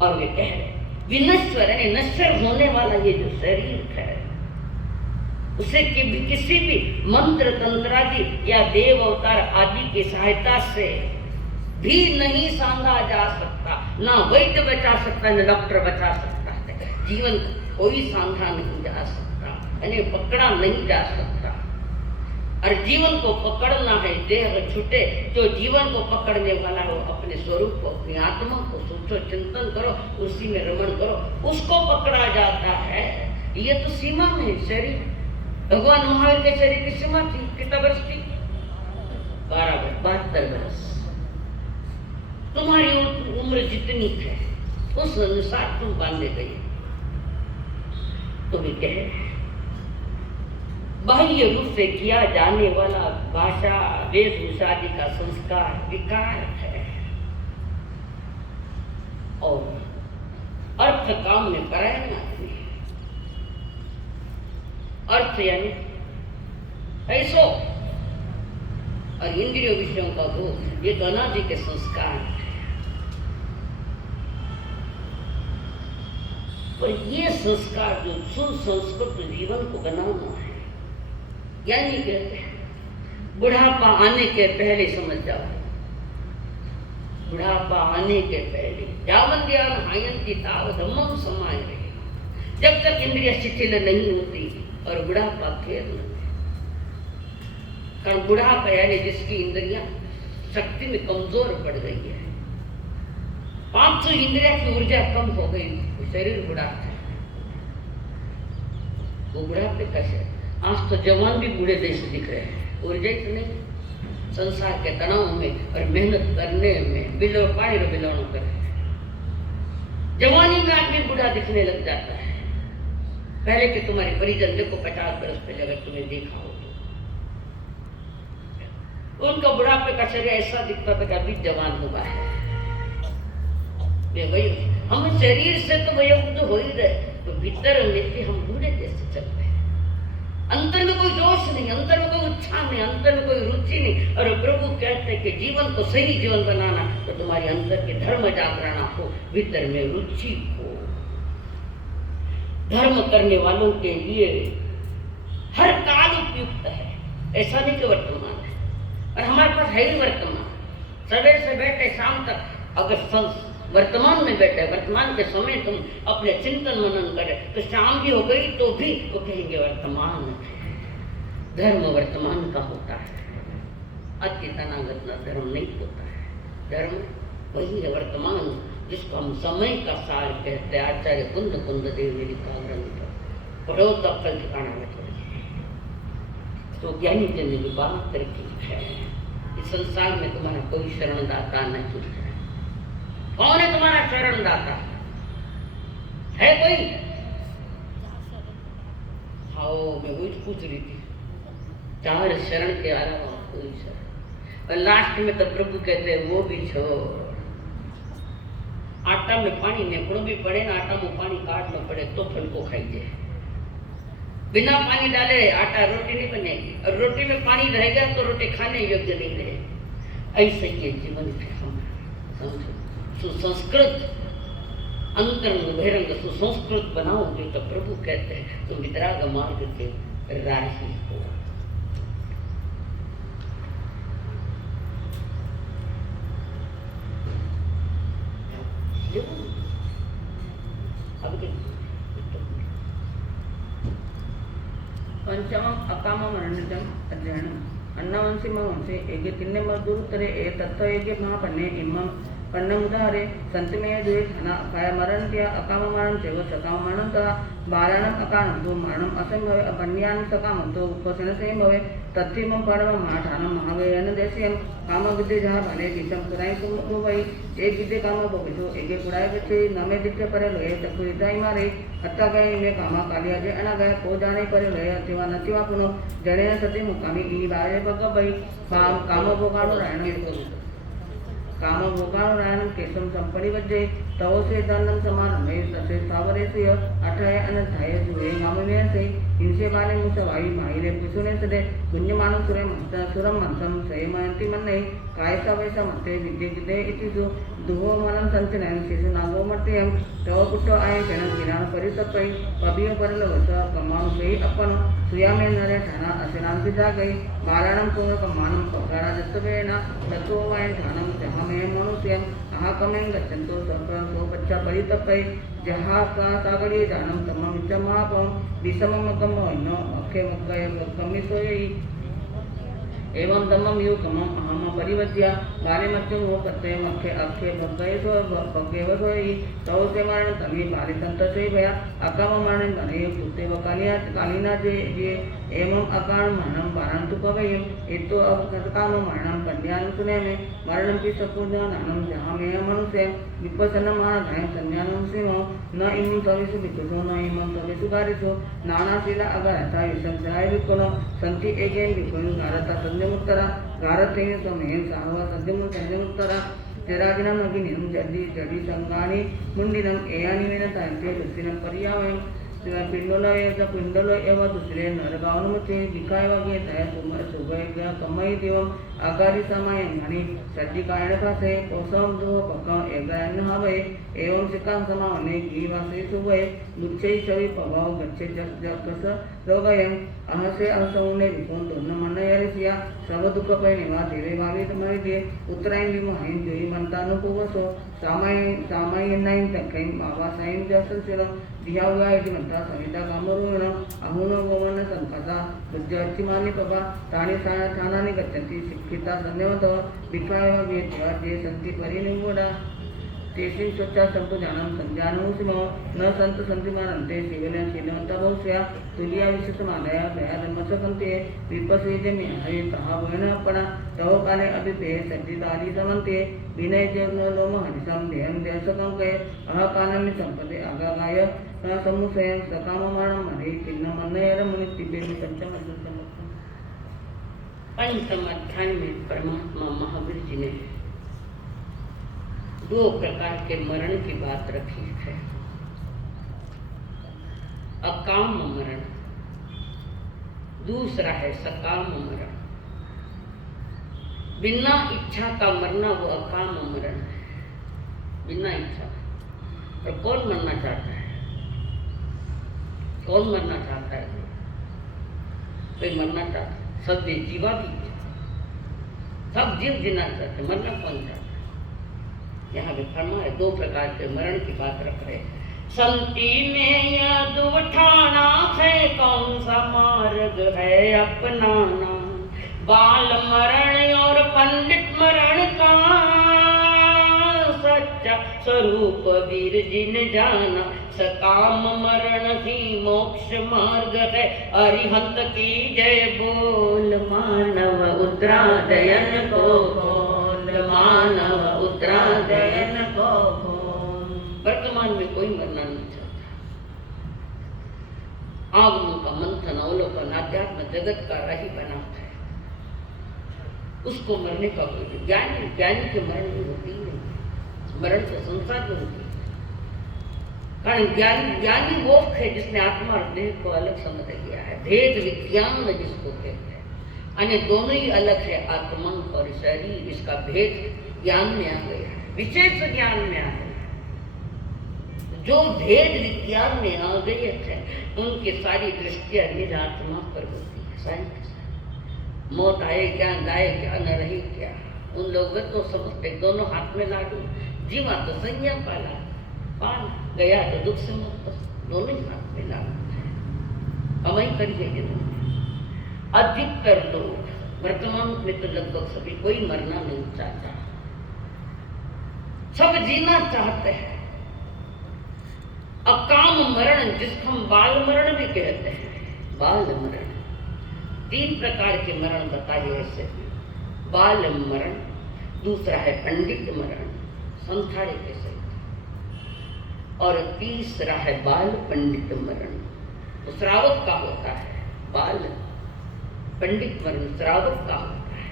और वे कह रहे विनश्वर यानी नश्वर होने वाला ये जो शरीर है, उसे किसी भी मंत्र तंत्र आदि या देव अवतार आदि की सहायता से भी नहीं सांधा जा सकता, ना वैद्य बचा सकता, ना डॉक्टर बचा सकता है। जीवन कोई सांधा नहीं जा सकता। यानी पकड़ा नहीं जा सकता। और जीवन को पकड़ना है, देह छूटे जो जीवन को पकड़ने वाला हो, अपने स्वरूप को, अपनी आत्मा को सोचो, चिंतन करो, उसी में रमण करो, उसको पकड़ा जाता है। ये तो सीमा में शरीर, भगवान महावीर के शरीर की सीमा थी, कितना वर्ष थी? 72 वर्ष। तुम्हारी उम्र जितनी है उस अनुसार तुम बांधे गए। तुम्हें कहे बाह्य रूप से किया जाने वाला भाषा, वेशभूषा आदि का संस्कार विकार है, और अर्थ काम में परायण आदमी है। अर्थ यानी ऐसो और इंद्रिय विषयों का भोग, ये तो अनादि के संस्कार है। पर ये संस्कार जो सुसंस्कृत जीवन को बनाना है, यानी कहते हैं बुढ़ापा आने के पहले समझ जाओ, बुढ़ापा आने के पहले यावन ज्ञान हायंती ताव धम्मम समाय रहे, जब तक इंद्रिय शिथिल नहीं होती और बुढ़ापा खेल, कारण बुढ़ापा यानी जिसकी इंद्रियां शक्ति में कमजोर पड़ गई है, 500 इंद्रिया की ऊर्जा कम हो गई, शरीर बुढ़ाता है। वो बुढ़ापे कैसे? आज तो जवान भी बूढ़े जैसे दिख रहे हैं, ऊर्जा ही तो नहीं, संसार के तनाव में और मेहनत करने में बिलोनो कर रहे हैं। जवानी में आदमी बूढ़ा दिखने लग जाता है। पहले कि तुम्हारे परिजन देखो 50 वर्ष पहले अगर तुम्हें देखा हो तो उनका बुढ़ापे का शरीर ऐसा दिखता था कि अभी जवान हुआ है। हम शरीर से तो वयोवृद्ध हो ही रहे, तो भीतर लेते हम बूढ़े जैसे चल रहे हैं। अंतर में कोई दोष नहीं, अंतर में कोई इच्छा नहीं, अंतर में कोई रुचि नहीं। और प्रभु कहते हैं कि जीवन को सही जीवन बनाना तो तुम्हारे अंदर के धर्म जागरण हो, भीतर में रुचि हो। धर्म करने वालों के लिए हर काल उपयुक्त है, ऐसा नहीं कि वर्तमान है। और हमारे पास है ही वर्तमान। सवेरे से बैठे शाम तक अगर वर्तमान में बैठे, वर्तमान के समय तुम अपने चिंतन मनन करें तो शाम भी हो गई तो भी वो कहेंगे वर्तमान है। धर्म वर्तमान का होता है, अति तनागत न धर्म नहीं होता है। धर्म वही है वर्तमान, जिसको हम समय का सार कहते हैं। आचार्य कुंद देव ने लिखा ग्रंथ, पढ़ो तो अक्ल ठिकाना में थोड़ी। तो ज्ञानी जन की बात तरकीब है, इस संसार में तुम्हारा कोई शरणदाता नहीं है। कौन है तुम्हारा शरणदाता? है कोई? हाँ, मैं वही पूछ रही थी, 4 शरण के अलावा कोई शरण। और लास्ट में तो प्रभु कहते हैं वो भी छोड़। आटा में पानी निकलो भी पड़े ना, आटा में पानी काटना पड़े तो फल को खाइए। बिना पानी डाले आटा रोटी नहीं बनेगी, और रोटी में पानी रहेगा तो रोटी खाने योग्य नहीं रहेगी। ऐसे ये जीवन हम समझो। सुसंस्कृत अंतरंग बहिरंग सुसंस्कृत बनाओगे तो प्रभु कहते हैं तुम वितराग मार्ग के राही हो। पंचमम अकामम रणजम अध्ययनम अन्नवंशी मवंशी एगे तिन्ने मजदूर तरे ए तत्व एगे महापन्ने इम्म पन्नमुदारे संतमेय द्वे धना काय मरण त्या अकाम मरण चेव सकाम मरण ता बालानम अकानम तो मरणम असंभवे अपन्यान सकाम तो उपसन संभवे तत्थिमम परम माठानम महावेयन देशियम काम विद्य जहाँ भले विषम सुराई को भाई एक विद्य काम बगजो एके कुड़ाई बच्चे नमे दिखे परे लोए तक इताई मारे अत्ता गए में कामा कालिया जे अना गए को जाने परे लोए अतिवा नतिवा पुनो जड़े सती मुकामी इनी बारे बग भाई काम भोगानो रायण काम भोगानो रायण केशम संपड़ी वज्जे तवो से दंडम समान में तसे सावरे से अठाय अनथाय जुए गाम में से इनसे बाले मुसवाई माहिरे पुसुने सदे पुण्यमानं सुरम मंसम संयमयन्ति मन्ने कायसा वैसा मते विद्ये विद्ये इतिसु दुहो मनम संचनयन शिशु नागो मर्त्यम तव पुट्टो आये जन ज्ञान परितपै पबियो परलवस कमानु सही अपन सुयामे नरे ठाना असिनांति जागई बालानम पूर्ण कमानम पकारा दत्तवेना तत्ववायन ठानम जहामे मनुष्यम अहा कमें गच्छन्तो सो बच्चा परितपै जहा का सागरी जानम तमम चमापम विषमम कम नो अखे मक्कय कमिसोयि एवं दमम यु कमम अहम परिवज्य बाले मच्चुं वो कत्ते मक्खे अखे मक्कय सो भगेव सोयि तौ से मरण तमी बाले तंत से भया अकम मरण बने कुत्ते व कालिना जे एवं अकाल मरणम पारंतु कवयम इतो अब काम मरणम कन्यान सुने में मरणम की सकुना नानम जहां में मनुष्य विपसन मान धाय संज्ञानम सिमो न इमं तविसु विकुसो न इमं तविसु गारिसो नाना शीला अगर था विसंसाय विकुनो संति एकेन विकुन गारता संजमुत्तरा गारते समेन साहवा संजमुत्तरा जराजनम अग्निम जडी संगानि मुंडिनम एयानि मेन तांते लुसिनम पर्यावयम पिंडलो एवं दुसरे नरगावनुमते विकाय वगे तया सुभय कमय देवम आगारी समय मणि सज्जी कारण खासे कोसम दो पका एगायन हवे एवं सिका समाने की वासे सुभय दुच्छे छवि पवाव गच्छे जग कस रोगयम अहसे अहसौने विकोन दोन मन यरसिया सब दुख पै निवा धीरे भावी तुम्हारे दिए उत्तरायण भी महिन जोई मनतानु पुवसो सामाय नाइन तक बाबा साइन जसल सिरो दिया हुआ है कि मनता सविता कामरोण अहुन गोवन संपदा बुद्धि मानि पबा तानि थानानि गच्छन्ति शिक्षिता संयमतो विकाय वेत्या जे संति परिनिवोडा तेसिं स्वच्छा संतो जानम संजानो सिमो न संत संति मानन्ते शिवलेन शिलवंता बहुस्या तुलिया विशिष्ट मानया भया धर्मसकंते विपसेजे में हरि कहा बोयन अपना तव काले अभिपे सज्जिदाली समन्ते विनय जनो लोम हरिसम देहम देशकं के अह कालम संपदे आगागाय समुसय सकाम मानम हरि किन्न मनयर मुनि तिबे पंचम पंचम अध्याय में परमात्मा महावीर जी ने दो प्रकार के मरण की बात रखी है। अकाम मरण, दूसरा है सकाम मरण। बिना इच्छा का मरना वो अकाम मरण है, बिना इच्छा। और कौन मरना चाहता है? कौन मरना चाहता है? कोई मरना चाहता है? सब जीवा भी, सब जीव जीना चाहते, मरना कौन चाहता है? यहाँ भी फरमा है दो प्रकार के मरण की बात रख रहे हैं। संति में यद उठाना है, कौन सा मार्ग है अपनाना? बाल मरण और पंडित मरण का सच्चा स्वरूप वीर जिन जाना। सकाम मरण ही मोक्ष मार्ग है, अरिहंत की जय बोल। मानव उत्तरायण को बोल, मानव उत्तरायण को बोल। वर्तमान में कोई मरना नहीं चाहता। आगमन का मंथन अवलोकन आध्यात्म जगत का राही बनाता है, उसको मरने का कोई ज्ञानी के मरण में होती ही नहीं। मरण तो संसार में होती है, कारण ज्ञानी वो है जिसने आत्मा और देह को अलग समझ लिया है। भेद विज्ञान जिसको कहते हैं, अन्य दोनों ही अलग है, आत्मा और शरीर। इसका भेद ज्ञान में आ गया है, विशेष ज्ञान में आ गया है। जो भेद विज्ञान में आ गए थे उनकी सारी दृष्टियां निज आत्मा पर होती है। सारी मौत आए क्या, गाए क्या, न रही क्या। उन लोगों तो समझते दोनों हाथ में लाडू, जीवा तो संज्ञा पाला, पान गया तो दुख से मुक्त, दोनों ही हाथ में लाडू। अवई करिए अधिकतर लोग वर्तमान में तो लगभग सभी कोई मरना नहीं चाहता, सब जीना चाहते हैं। अकाम मरण जिसको हम बाल मरण भी कहते हैं। बाल मरण, तीन प्रकार के मरण बताए ऐसे। बाल मरण, दूसरा है पंडित मरण संसारी के सहित, और तीसरा है बाल पंडित मरण, तो श्रावक का होता है। बाल पंडित मरण श्रावक का होता है।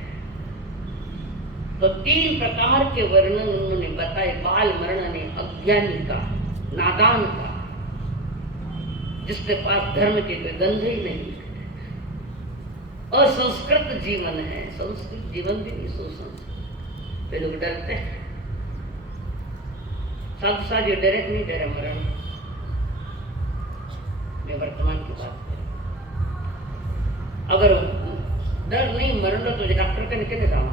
तो तीन प्रकार के वर्णन उन्होंने बताए। बाल मरण ने अज्ञानी का, नादान का, जिसके पास धर्म के कोई गंध ही नहीं, असंस्कृत जीवन है। संस्कृत जीवन भी नहीं, सुसंस्कृत। वे लोग डरते हैं, साधु साधु डरे नहीं डरे मरण। मैं वर्तमान की बात करूं, अगर डर नहीं मरण तो डॉक्टर के निकले जाओ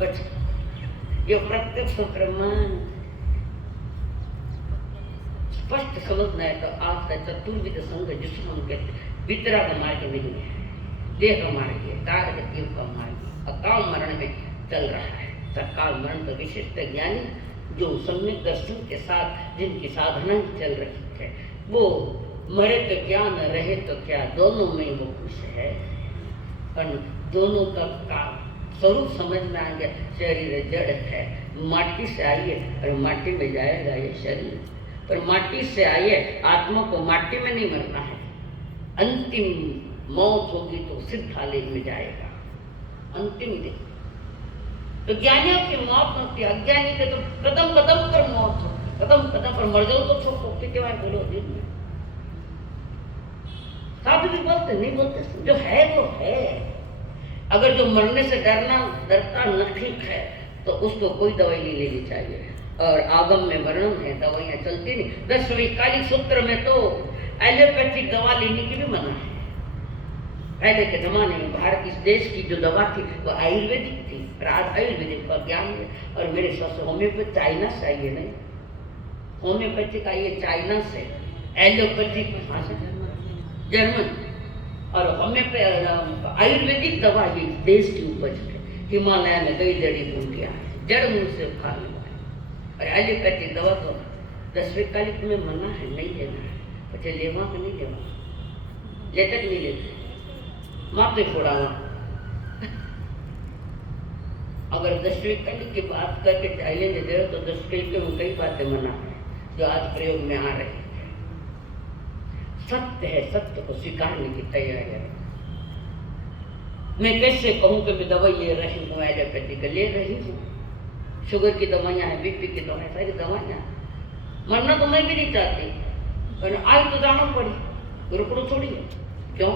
बच। ये प्रत्यक्ष प्रमाण स्पष्ट समझना है तो आज का चतुर्विध संघ जिसको हम कहते हैं वितराग मार्ग नहीं है, देह मार्ग है, तारगति का मार्ग अकाल मरण में चल रहा है। सकाल मरण का विशिष्ट ज्ञानी जो सम्यक दर्शन के साथ जिनकी साधना चल रही है, वो मरे तो क्या न रहे तो क्या, दोनों में वो खुश है। और दोनों का स्वरूप समझ में आ गया, शरीर जड़ है, माटी से आई है और माटी में जाएगा ये शरीर, पर माटी से आई है, आत्मा को माटी में नहीं मरना है। अंतिम मौत होगी तो सिद्धालय में जाएगा, अंतिम दिन। तो ज्ञानियों की मौत होती है, अज्ञानी के तो कदम कदम पर मौत होती, कदम कदम पर मर जाओ तो छोड़ के बाद बोलो दिन में। साधु भी बोलते नहीं बोलते, जो है वो है। अगर जो मरने से डरता न ठीक है तो उसको कोई दवाई नहीं लेनी चाहिए। और आगम में वर्णन है, दवाइयाँ चलती नहीं। 10वें कालिक सूत्र में तो एलोपैथिक दवा लेने की भी मना है। पहले के जमाने में भारत इस देश की जो दवा थी वो आयुर्वेदिक थी, और आज आयुर्वेदिक का ज्ञान है। और मेरे हिसाब से होम्योपैथ चाइना से आई है, नहीं होम्योपैथिक आई है चाइना से, एलोपैथिक जर्मन, और आयुर्वेदिक दवा ये देश की उपज है। हिमालय में कई जड़ी बूटियाँ जड़ मूल से उखाड़ लो। और एलोपैथिक दवा तो 10वें कालिक में मना है, नहीं लेना है। बच्चे लेवा कि नहीं लेवा, लेटक नहीं लेते, माथे फोड़ावा। अगर 10वें कालिक की बात करके चाइले दे तो 10वें कालिक में कई बातें मना है जो आज प्रयोग में आ रही है। सत्य है, सत्य को स्वीकारने की तैयारी है। मैं कैसे कहूँ कि मैं दवाई ले रही हूँ, एलोपैथिक ले रही हूँ, शुगर की दवाइयाँ हैं, बीपी की दवाइयाँ, सारी दवाइयाँ। मरना तो मैं भी नहीं चाहती, पर आज तो जाना पड़ी, रुकड़ो थोड़ी है। क्यों?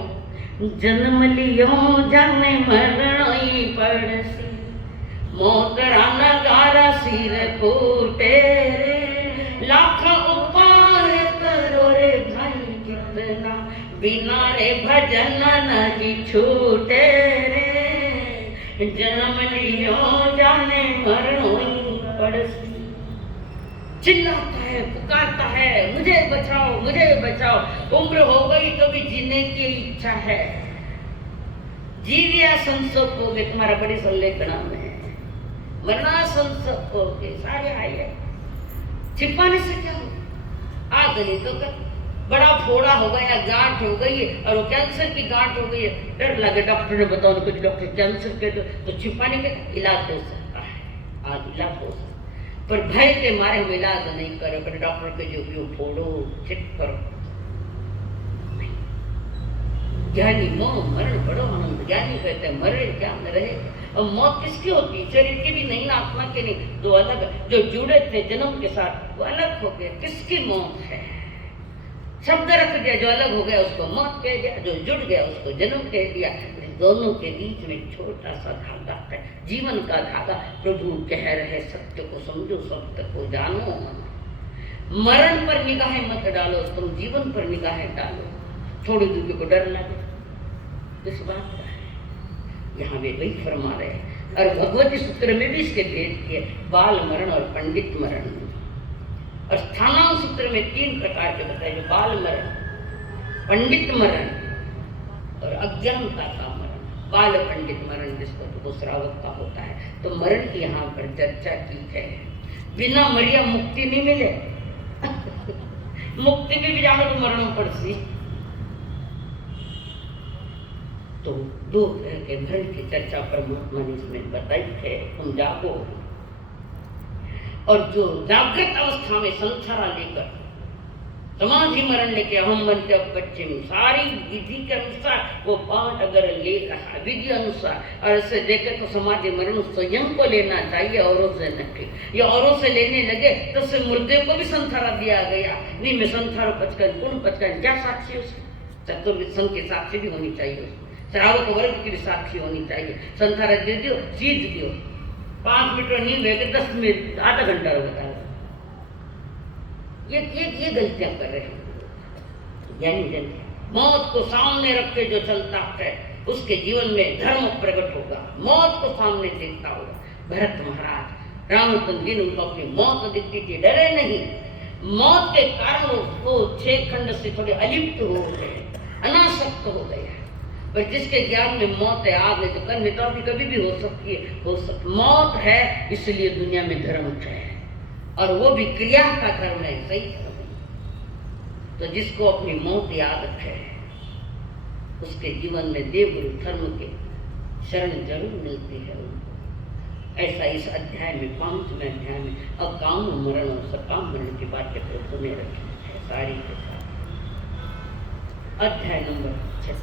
जन्म लियो जाने मरणाई पड़सी, मौत राना गारा सिर फूटे रे, लाख उपाय करो रे भाई कितना, बिना रे भजन नहीं छूटे रे, जन्म लियो जाने मरणाई पड़सी। चिल्लाता है, पुकारता है, मुझे बचाओ, मुझे बचाओ। उम्र हो गई तो भी जीने की इच्छा है, जीविया संसद हो गए, तुम्हारा बड़ी संलेखना में है, मरना संसद हो गए, सारे आइए। छिपाने से क्या हो, आग नहीं तो कर, बड़ा फोड़ा हो गया, गांठ हो गई है, और वो कैंसर की गांठ हो गई है, डर लगे डॉक्टर ने बताओ, कुछ डॉक्टर कैंसर के तो छिपाने के इलाज हो सकता है, आज इलाज हो सकता है, पर भय के मारे हम इलाज नहीं करो, पर डॉक्टर के जो भी फोड़ो चेक करो। ज्ञानी मोह मरण बड़ो आनंद, ज्ञानी कहते हैं मरे क्या न रहे। और मौत किसकी होती है? शरीर की भी नहीं, आत्मा की नहीं, दो अलग। जो जुड़े थे जन्म के साथ वो अलग हो गए, किसकी मौत है? शब्द रख दिया, जो अलग हो गया उसको मौत कह दिया, जो जुड़ गया उसको जन्म कह दिया। दोनों के बीच में छोटा सा धागा है, जीवन का धागा। प्रभु कह रहे सत्य को समझो, सत्य को जानो, मरण पर निगाहें मत डालो, तुम जीवन पर निगाहें डालो। थोड़ी दूरी को डर लगे इस बात का है, यहाँ वे वही फरमा रहे हैं। और भगवती सूत्र में भी इसके भेद किए, बाल मरण और पंडित मरण। और स्थानांग सूत्र में 3 प्रकार के बताए, जो बाल मरण, पंडित मरण और अज्ञानता का मरण। बाल पंडित मरण जिसको तो श्रावक का होता है। तो मरण की यहाँ पर चर्चा की है। बिना मरिया मुक्ति नहीं मिले मुक्ति भी जानो तो मरणों पड़सी। तो 2 तरह के मरण की चर्चा परमात्मा ने इसमें बताई है। तुम जागो, और जो जागृत अवस्था में संसारा लेकर समाधि मरण लेके अहम बनते पश्चिम सारी विधि के अनुसार वो पाठ अगर ले रहा विधि अनुसार, और ऐसे देखे तो समाधि मरण स्वयं को लेना चाहिए, औरों से नहीं। या औरों से लेने लगे तो से मुर्दे को भी संसारा दिया गया। नहीं में संसारो पचकन गुण पचकन, क्या साक्षी उसकी? चतुर्विद संघ की साक्षी भी होनी चाहिए उसमें, श्रावक वर्ग की भी साक्षी होनी चाहिए। संसारा दे दियो, चीज दियो, 5 मिनट नींद है 10 मिनट आधा घंटा होता है। ये गलतियां कर रहे हैं ज्ञानी जन। मौत को सामने रख के जो चलता है उसके जीवन में धर्म प्रकट होगा, मौत को सामने देखता होगा। भरत महाराज रामचंद्र जी ने उनको अपनी मौत दिखती थी, डरे नहीं। मौत के कारण वो 6 खंड से थोड़े अलिप्त हो गए, अनासक्त हो गए। पर जिसके ज्ञान में मौत है, आज नहीं तो कल नहीं तो अभी कभी भी हो सकती है, मौत है, इसलिए दुनिया में धर्म है, और वो भी क्रिया का धर्म है, सही धर्म है। तो जिसको अपनी मौत याद है, उसके जीवन में देवगुरु धर्म के शरण जरूर मिलती है उनको। ऐसा इस अध्याय में, 5वें अध्याय में अकाम मरण और सकाम मरण की बातें को सुने रखी है सारी के साथ। अध्याय नंबर 6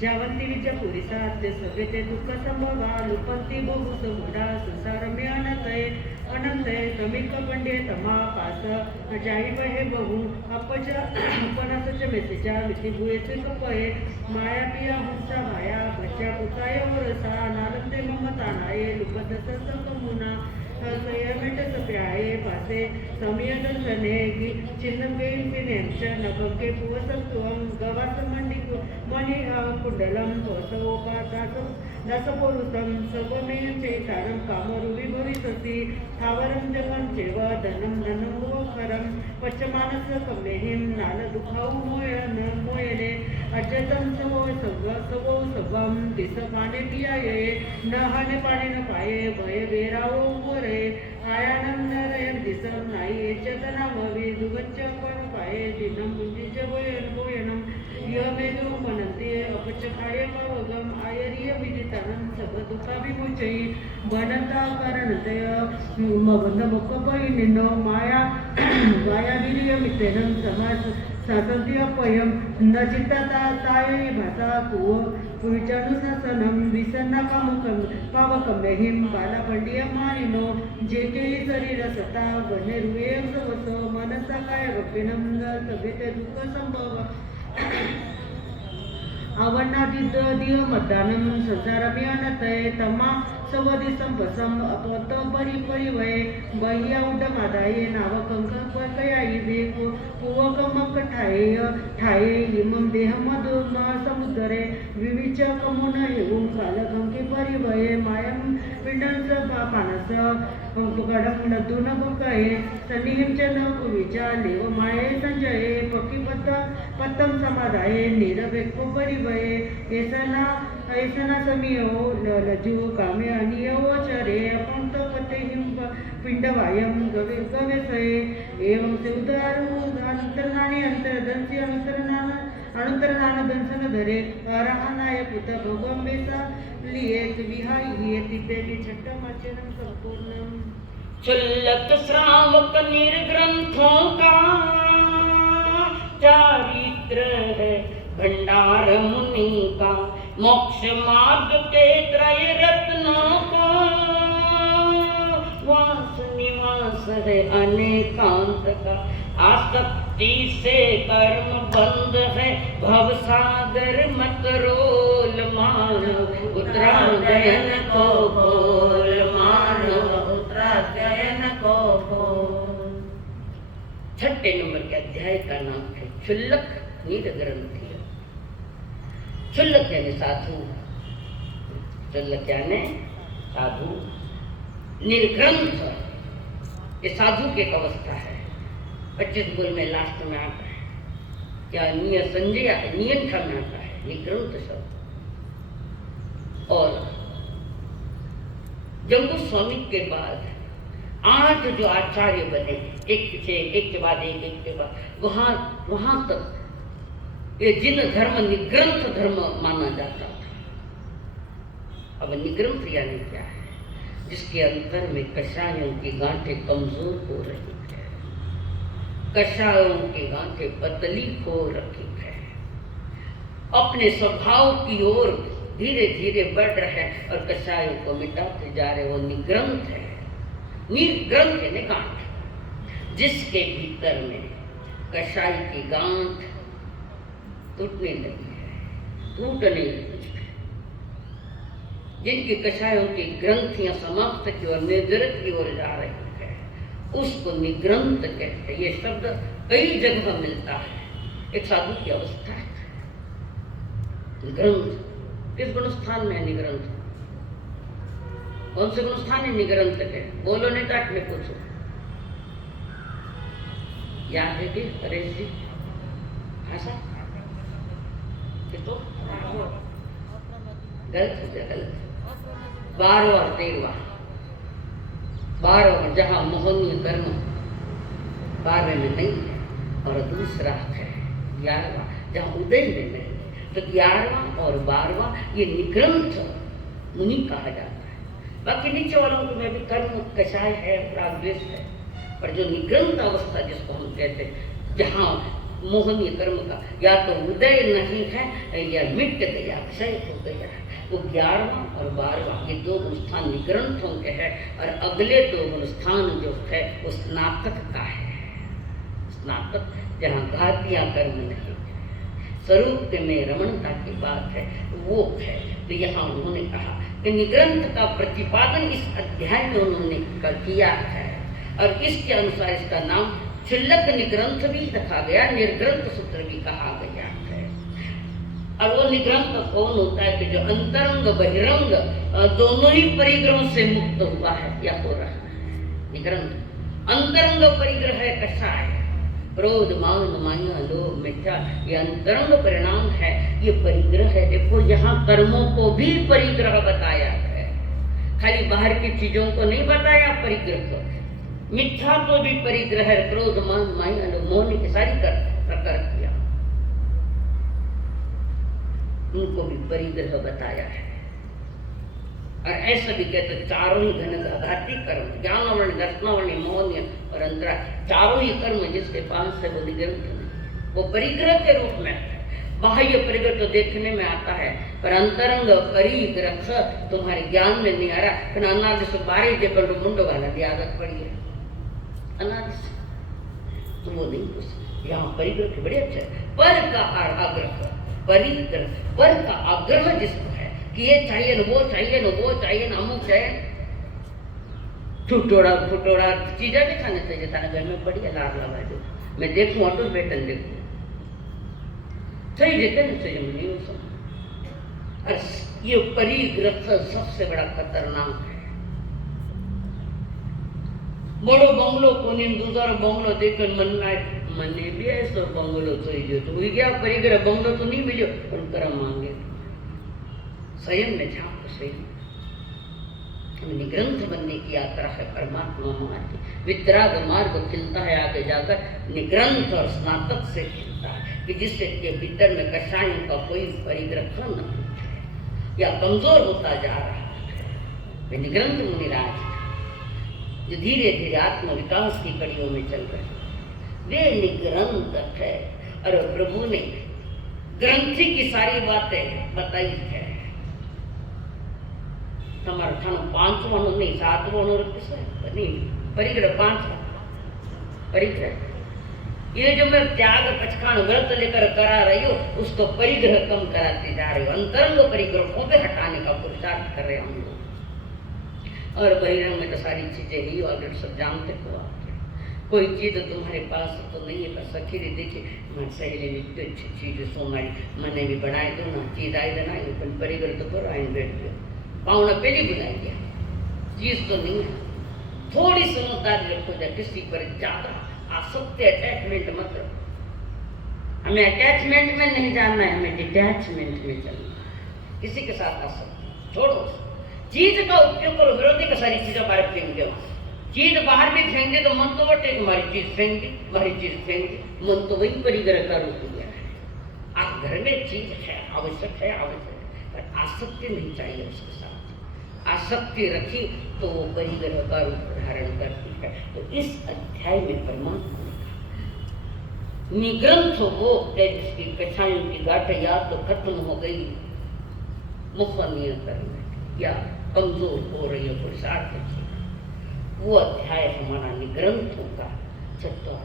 ज्यावंती विद्या पुरीसा ते सगळे ते दुःख संभवा लुपंती बहु समुडा संसार में अनंत समीक पंडे तमा पास जाई बहे बहु अपच पणासच मेसेच्या मिती बुएचे कपये माया पिया हुसा भाया बच्चा पुताय वरसा नालंदे ममता नाये लुपत समुना संयमित सप्याये पासे संयदन सने की चिन्ह के नभके पुवसत्वम गवास मणि कुंडलम दसपुरुषम सर्वमेयं चैतारं कामरूपी भविष्यति स्थावरं जगं चैव धनं मोक्षरं पश्चमानस कमेहिं नाल दुःखौ मोयने अजतं सवो सवं दिसपाने पियाये न हाने पाने न पाये भय बेरावो वरे आयानं नरयं दिसं नाये चतनामवि दुगच्च पण पाये दिनं मुंजिच बोयनं यमेदो मनन्ते अपचकाय पावगम आयरिय विदितानं सब दुःखाभिमुचै बनता कारणतय मबंध मुक्कपैनिनो माया वायावीर्य मितेनं समास सातत्यपयं न चित्तता तायै भासा कुविचानुशासनं विसन्नकामुकं पावकमेहिं बालापंडियमानिनो जेकेहि शरीर सता वनेरुये सवस मनसा काय रपिनं सभेते दुःख संभव आवरणादिद्य मतदानं संसारमियनतये तमा सवदी संपसम अपत परिवये बह्या उड्डमादाये नावकंक कयाई वेक कुवकमक ठाये इमं देहमधुम समुद्रे विविच कमुन हेऊन कालकंके परिवये मायं पिंडंस पानस गडं नदून बकये सन्निहिं च न कुविचा लेव माये संजये पत्तम समादाये नीरवेक परिवये ऐसना समीयो लजू कामे अनियवचरे अपंत पतेहिं पिंडवायं गवेसये एवं से अंतरनानी अंतरदंसी अनंतरनान दंसन धरे अरहनाय पुत भोगंबेसा लियेत विहाय तिबेली छट्टमाचनं संपूर्णम। चुल्लक श्रावक निर्ग्रंथों का चारित्र है भंडार मुनि का, मोक्ष मार्ग के त्रय रत्नों को वास निवास है अनेकांत का, आसक्ति से कर्म बंध है भवसागर मत रोल मानो उत्तरायण को बोल मानो उत्तरायण को बोल। 6 नंबर के अध्याय का नाम है क्षुल्लक नीरग्रंथि। क्षुल्लक यानी साधु, क्षुल्लक यानी साधु, निर्ग्रंथ ये साधु की एक अवस्था है। 25 गुल में लास्ट में आता है क्या नियंत्रण में आता है निर्ग्रंथ शब्द। और जम्बू स्वामी के बाद 8 जो आचार्य बने, एक के बाद एक वहां तक ये जिन धर्म निग्रंथ धर्म माना जाता था। अब निग्रंथ यानी क्या है? जिसके अंतर में कषायों की गांठें कमजोर हो रही है, कषायों की गांठें पतली हो रखी है, अपने स्वभाव की ओर धीरे धीरे बढ़ रहे और कषायों को मिटाते जा रहे, वो निग्रंथ है। निर्ग्रंथ यानी गांठ, जिसके भीतर में कषाय की गांठ टूटने लगी है, टूटने लगी है, जिनकी कषायों की ग्रंथियां समाप्त की ओर निर्जरत की ओर जा रही है, उसको निग्रंथ कहते हैं। ये शब्द कई जगह मिलता है। एक साधु की अवस्था है ग्रंथ, किस गुणस्थान में है निग्रंथ? कौन से गुणस्थान है निग्रंथ के? बोलो नहीं तो आठ में पूछो। याद है कि परेश जी भाषा तो गलत हो गया, गलत। 12वां और 13वां। 12वां जहाँ मोहनीय कर्म 12वें में नहीं है, और दूसरा है 11वां जहाँ उदय में नहीं है। तो 11वां और 12वां ये निग्रंथ मुनि कहा जाता है। बाकी नीचे वालों को में भी कर्म कषाय है, प्राग्वेश है, पर जो निग्रंथ अवस्था जिसको हम कहते हैं, जहाँ मोहनीय कर्म का या तो उदय नहीं है या मिट गया, क्षय हो गया, वो 11वां और 12वां ये दो गुणस्थान निग्रंथों के हैं। और अगले दो गुणस्थान जो है वो स्नातक का है। स्नातक जहाँ घातियाँ कर्म नहीं, स्वरूप के में रमणता की बात है, वो है। तो यहाँ उन्होंने कहा कि निग्रंथ का प्रतिपादन इस अध्याय में उन्होंने किया है, और इसके अनुसार इसका नाम क्षुल्लक निग्रंथ भी रखा गया, निर्ग्रंथ सूत्र भी कहा गया है। और वो निग्रंथ कौन होता है कि जो अंतरंग बहिरंग दोनों ही परिग्रहों से मुक्त हुआ है या हो रहा है। निग्रंथ अंतरंग परिग्रह है, कैसा है? क्रोध, मान, माया, लोभ, मिथ्या, ये अंतरंग परिणाम है, ये परिग्रह है। देखो यहाँ कर्मों को भी परिग्रह बताया है, खाली बाहर की चीजों को नहीं बताया परिग्रह। मिथ्या को भी परिग्रह है, क्रोध, मान, माया, लोभ, मोह ने सारी प्रकार किया, उनको भी परिग्रह बताया है। और ऐसा भी कहते चारों ही घन घाती कर्म, ज्ञानावरण, दर्शनावरण, मोहनीय और अंतरा, चारों ही कर्म जिसके पास है वो निग्रंथ नहीं, वो परिग्रह के रूप में है। बाह्य परिग्रह तो देखने में आता है, पर अंतरंग परिग्रह तुम्हारे ज्ञान में नहीं आ रहा। फिर अनादि से 12 देखो मुंडो वाला की आदत पड़ी है अनादि से, तो वो नहीं कुछ। यहाँ परिग्रह के बड़े अच्छे पर का आग्रह, परिग्रह पर का आग्रह जिसको है कि ये चाहिए न वो चाहिए न वो चाहिए न अमुक है, छुटोड़ा फुटोड़ा चीजें भी खाने चाहिए था ना, घर में बढ़िया लाभ लगा दो, मैं देखूं ऑटो बेटन देखूं सही देते न सही नहीं हो सकता। और ये परिग्रह सबसे बड़ा खतरनाक है। बड़ो बंगलो को दूसरा बंगलो देखकर मन में मने भी ऐसा बंगलो चाहिए, तो हुई गया परिग्रह, बंगलो तो नहीं मिलो पर कर्म मांगे। स्वयं में झांको सही, निग्रंथ बनने की यात्रा है परमात्मा मार्ग, वितराग मार्ग खिलता है आगे जाकर निग्रंथ और स्नातक से खिलता है, कि जिससे के भीतर में कषायों का कोई परिग्रह न या कमजोर होता जा रहा है। वे निग्रंथ मुनिराज जो धीरे धीरे आत्म विकास की कड़ियों में चल रहे हैं, वे निग्रंथ है। और प्रभु ने ग्रंथि की सारी बातें बताई है। समर्थन 5वां नहीं 7वां नहीं परिग्रह 5वां परिग्रह, ये जो मैं त्याग पचखान व्रत लेकर करा रही हूँ उसको परिग्रह कम कराते जा रही हूँ, अंतरंग परिग्रहों पे हटाने का पुरुषार्थ कर रहे हम लोग। और बहिरंग में तो सारी चीजें ही ऑलरेडी सब जानते हो आप, कोई चीज तो तुम्हारे पास तो नहीं है, पर सखी रे देखिए मैं सहेली ने तो अच्छी चीज सोमारी मैंने भी बनाए दो ना चीज आई देना पर परिग्रह तो करो आइन बैठ गए पावना पहले बुलाई गया, चीज तो नहीं है। थोड़ी समझदारी रखो जाए, किसी पर ज्यादा आसक्ति अटैचमेंट मत रखो। हमें अटैचमेंट में नहीं जानना है, हमें डिटैचमेंट में चलना है। किसी के साथ आसक्ति छोड़ो, चीज का उपयोग करो, विरोधी का सारी चीजें बाहर फेंक दो। चीज बाहर भी फेंके तो मन तो बटे हमारी चीज फेंक दी, हमारी चीज फेंक दी, मन तो वही परिग्रह का रूप लिया है। आप घर में चीज है आवश्यक है, पर आसक्ति नहीं चाहिए उसके साथ। आसक्ति रखी तो वो परिग्रह का रूप धारण करती है। तो इस अध्याय में परमात्मा ने कहा निग्रंथ वो जिसकी कछायों की गांठ या तो खत्म हो गई, मुखनीय करना या कमजोर हो रही है पुरुषार्थ, वो अध्याय हमारा निग्रंथों का 7वां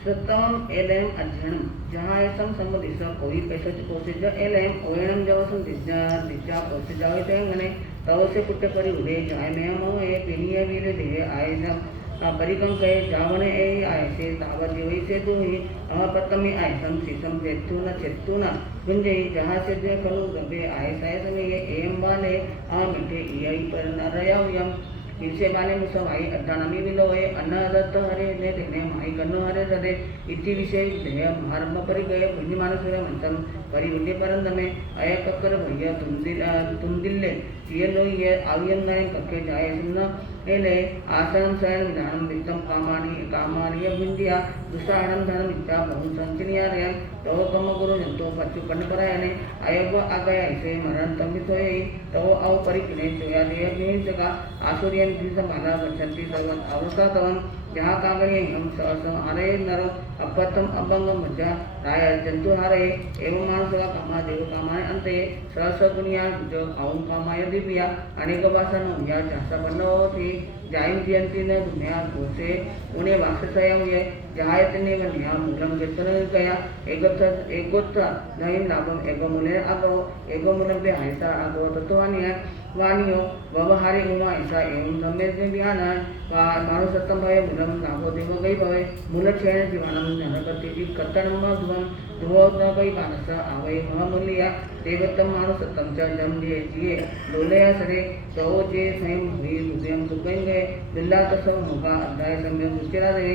सतम एलएम अध्ययनम जहाँ ऐसा संबंधित कोई पैसा कोशिश एलएम ओएणम जवसम दिज्जा दिज्जा कोशिश जावे तेंगने तव से पुट्टे परि उदे जाय में मो ए पिनिया वीले दे आए जब परिकंके जावने ए आयसे तावजी वैसे तो ही अपतमी आयसम सीसम चेतुना गुंजे जहाँ से जो कलु गबे आयसाय समय ये एम वाले मिठे यही पर नरयम इनसे बाले मुसव आई अड्डानमी विलो है अन्नदत्त हरे ने देने माई कन्नो हरे सदे इति विषय देह मार्म परि गए बुद्धि मानसुर मंतम परि बुद्धि परंदमे अय कक्कर भैया तुंदिल्ले तियलो ये आवियन नाय कक्के जाए सुन्न एले आसन सयन विधानम वित्तम कामानी बुंदिया दुसाणम धनम इच्छा बहु संचिनिया रे तो कम गुरु जंतो पच्चु पन्न परायने अयव आगया इसे मरण तमित होए तो अव परिकिने चोया देह में जगा आसुरियन की संभाला गच्छन्ति सर्वं अवसातवं जहाँ कागणे हम सहसम हरे नर अपतम अभंग मज्जा राय जंतु हरे एवं मानसवा कामा देव कामाय अंते सहस दुनिया जो औं कामाय दिव्या अनेक वासन या जासा बनोति जायंती न दुनिया कोसे उन्हें वाससयम ये जायतने वन्या मूलम वेतन गया एगोत्थ नयन लाभम एगोमुले आगो एगोमुलम्बे आयसा आगो तत्वानिया वानियो व्यवहारिक हुआ ऐसा एवं सम्यक में ध्यान है वा मानुसत्तम भय मूलम लाभो देव गई भवे मूल क्षण जीवनम जनकति कत्तनम धुवम धुवो न गई मानस आवय महामूल्य देवतम मानुसत्तम च जम जिए लोले सरे सो जे स्वयं हुई हृदयम सुगंगे बिल्ला तसो होगा अध्याय सम्यक सुचिरा दे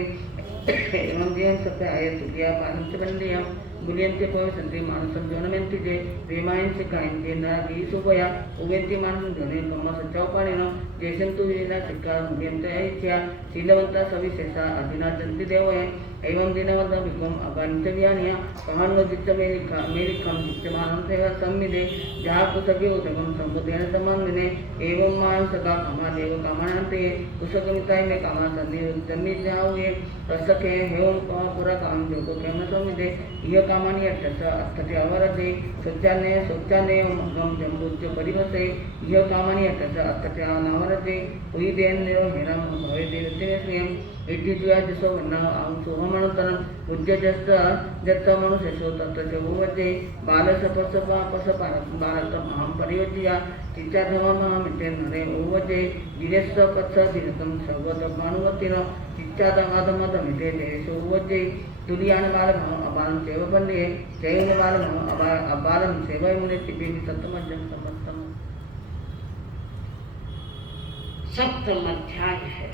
एवं जेम सत्य आय तुकिया पांच बंदिया बुलियंते पोय संते मानसम जोनमेंति जे प्रेमायंचे कायंचे नागी सुपया उवेंति मानसम जोने कम्मा सचौपानेन जेसंतु विना चिक्का मुदियंते ऐच्या शीलवंता सविशेषा अधिना जंति देवये एवं दिनवंत विकम अगंत व्यानिया कहानो जित्त मेरिकम जित्तमानं सेवा सम्मिदे जहाँ कुसके उदगम संबुद्धेन समान्विने एवं मानसका कामा देव कामानंते कुसकमिताय में कामा संधि उत्तमी जाओगे रसके हेवं कमा पुरा काम जोगो केम सम्मिदे यह कामानी अट्टस अट्ठते अवरदे सोच्चाने मगम जम्बुज्ज परिवसे यह कामानी अट्टस अट्ठते अनावरदे उई देन निरो हेरम भवे देवते स्वयं इड्डिजुया जसो वन्ना आं सोहमणतरम उज्ज जत्त मनुष्यसो तत्त जगुवजे बाल सपसपा भारत महां परियोजिया चित्ता धमा मिटे नरे उवजे दिनेश पत्स दिनतम सर्वत भानुवतिनो चित्ता दमादमद मिटे देशो उवजे दुनियान बाल अबाल सेव बन्ने जैन बाल अबाल सेवय मुने तिबे सप्तम जन समस्तम सप्तम अध्याय है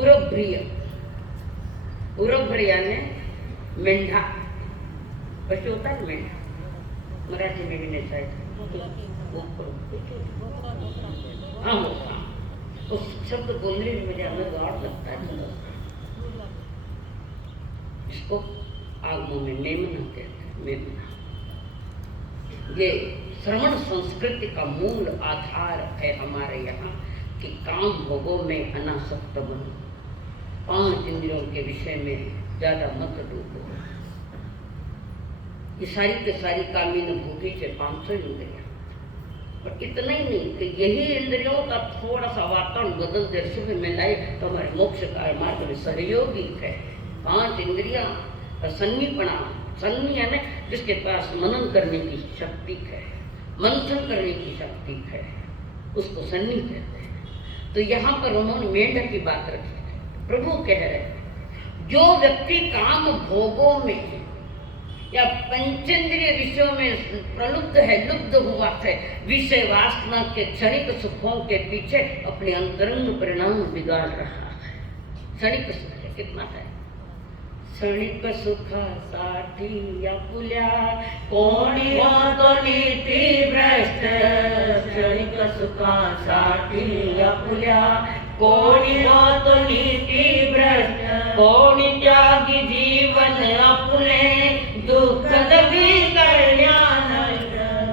उरभ्रिय यानी मेंढा कशी होता ना मेंढा मराठी में नहीं हाँ होता उस शब्द बोलने में मुझे अलग और लगता है इसको आगमों में मेमना कहते हैं मेमना ये श्रवण संस्कृति का मूल आधार है हमारे यहाँ कि काम भोगों में अनासक्त बनो 5 इंद्रियों के विषय में ज्यादा मत डूबो ये सारी के सारी कामीन भोगी से 500 इंद्रिया और इतना ही नहीं कि यही इंद्रियों का थोड़ा सा वातावरण बदल दे सुबह में लाए तो हमारे मोक्ष का मार्ग में सहयोगी है 5 इंद्रिया सन्नी यानी जिसके पास मनन करने की शक्ति है मंथन करने की शक्ति है उसको सन्नी कहते हैं। तो यहाँ पर उन्होंने मेंढक की बात रखी है। प्रभु कह रहे हैं जो व्यक्ति काम भोगों में या पंचेंद्रिय विषयों में प्रलुब्ध है लुब्ध हुआ है विषय वासना के क्षणिक सुखों के पीछे अपने अंतरंग परिणाम बिगाड़ रहा है। क्षणिक सुख है कितना है क्षणिक सुख साठी या पुल्या कोणी तो नीति भ्रष्ट क्षणिक सुखासाठी या पुल्या कोणी तो नीति भ्रष्ट कोणी त्यागी जीवन आपुले दुःख दबी करण्यान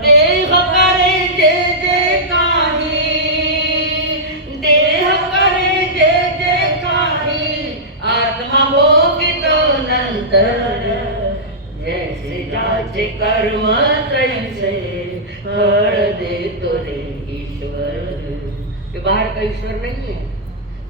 देह करे जे जे काही देह करे जे जे काही आत्मा भोगितो नंतर जैसे जाचे कर्म तैसे फल देतो रे ईश्वर। ये बाहर का ईश्वर नहीं है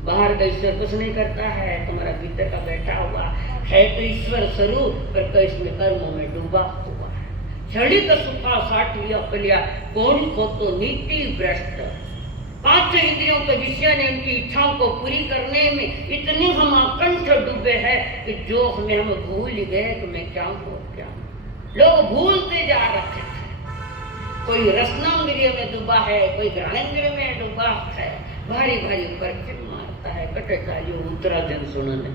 बाहर का ईश्वर कुछ नहीं करता है तुम्हारा भीतर का बैठा हुआ है तो ईश्वर स्वरूप पर तो इसमें कर्मों में डूबा हुआ है। क्षणिक सुखा साठिया पलिया कौन को तो नीति भ्रष्ट पांचों इंद्रियों के विषय ने उनकी इच्छाओं को पूरी करने में इतने हम आकंठ डूबे हैं कि जो हम भूल ही गए कि मैं क्या हूँ क्या हूँ। लोग भूलते जा रहे थे। कोई रसनांद्रिय में डूबा है, कोई घ्राणेंद्रिय में डूबा है, भारी भारी ऊपर फिर मारता है कटे चालियो उतरा जन सुनने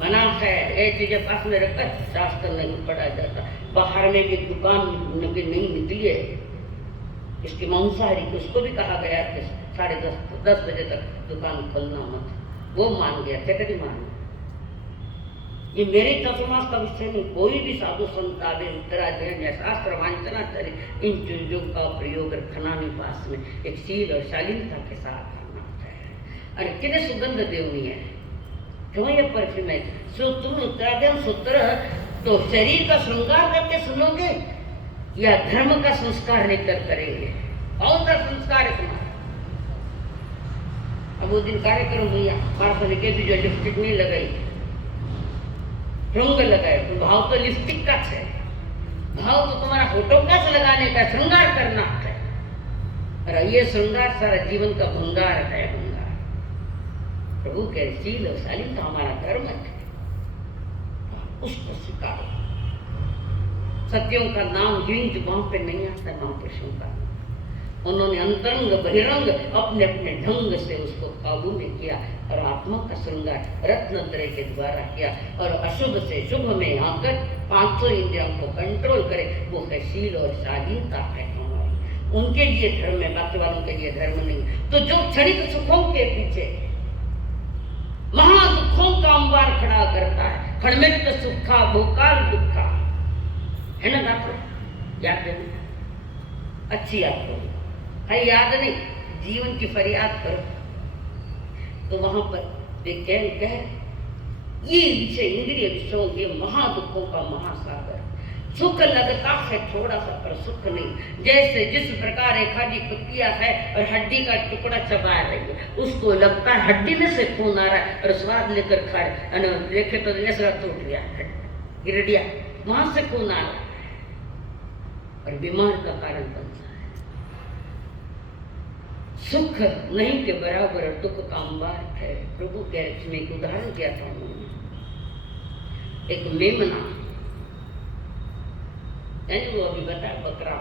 मना है। ये चीजें पास में रखकर शास्त्र नहीं पढ़ा जाता। बाहर में भी दुकान भी नहीं निकली है इसकी मांसाहारी को, उसको भी कहा गया कि 10:30 बजे तक दुकान खोलना मत। वो मान गया थे, कभी मान। ये मेरे चतुर्मास का विषय नहीं। कोई भी साधु संत आदि उत्तराध्ययन या शास्त्र वांचनाचार्य इन चीजों का प्रयोग रखना नहीं पास में, एक शील और शालीनता के साथ करना चाहिए। अरे कितने सुगंध देवनी है, क्यों ये परफ्यूम है। सो तुम उत्तराध्ययन सूत्र तो शरीर का श्रृंगार करके सुनोगे या धर्म का संस्कार लेकर करेंगे? कौन सा संस्कार है तुम्हारा? अब वो दिन कार्यक्रम भैया मार्फत के भी जो लिपस्टिक नहीं लगाई, रंग लगाए, तो भाव तो लिपस्टिक का है, भाव तो तुम्हारा फोटो का से लगाने का, श्रृंगार करना है। और ये श्रृंगार सारा जीवन का भंगार है, भंगार। प्रभु के शील और शालीनता हमारा धर्म है, उसको स्वीकारो। सत्यों का नाम यूं जुबान पे नहीं आता महापुरुषों का। उन्होंने अंतरंग बहिरंग अपने अपने ढंग से उसको काबू में किया और आत्मा का श्रृंगार रत्नत्रय के द्वारा किया और अशुभ से शुभ में आकर 500 इंद्रियों को कंट्रोल करे। वो है शील और शालीनता है हमारी। उनके लिए धर्म है, बाकी वालों के लिए धर्म नहीं। तो जो क्षणिक सुखों के पीछे महादुखों का अंबार खड़ा करता है, खड़मित सुखा भोकाल दुखा, है ना गातो? याद है? अच्छी याद करो, है याद नहीं, जीवन की फरियाद करो। तो वहां पर वे कह ये विषय इंद्रिय विषयों के महादुखों का महासागर। सुख लगता है थोड़ा सा पर सुख नहीं। जैसे जिस प्रकार एक हड्डी कुतिया है और हड्डी का टुकड़ा चबा रही है, उसको लगता है हड्डी में से खून आ रहा है और स्वाद लेकर खा रहे, देखे तो ऐसा टूट गया, गिर गया, वहां से खून आ रहा है और बीमार का कारण बनता है। सुख नहीं के बराबर दुख का अंबार है। प्रभु के में एक उदाहरण किया था उन्होंने। एक मेमना, यानी वो अभी बताया बकरा,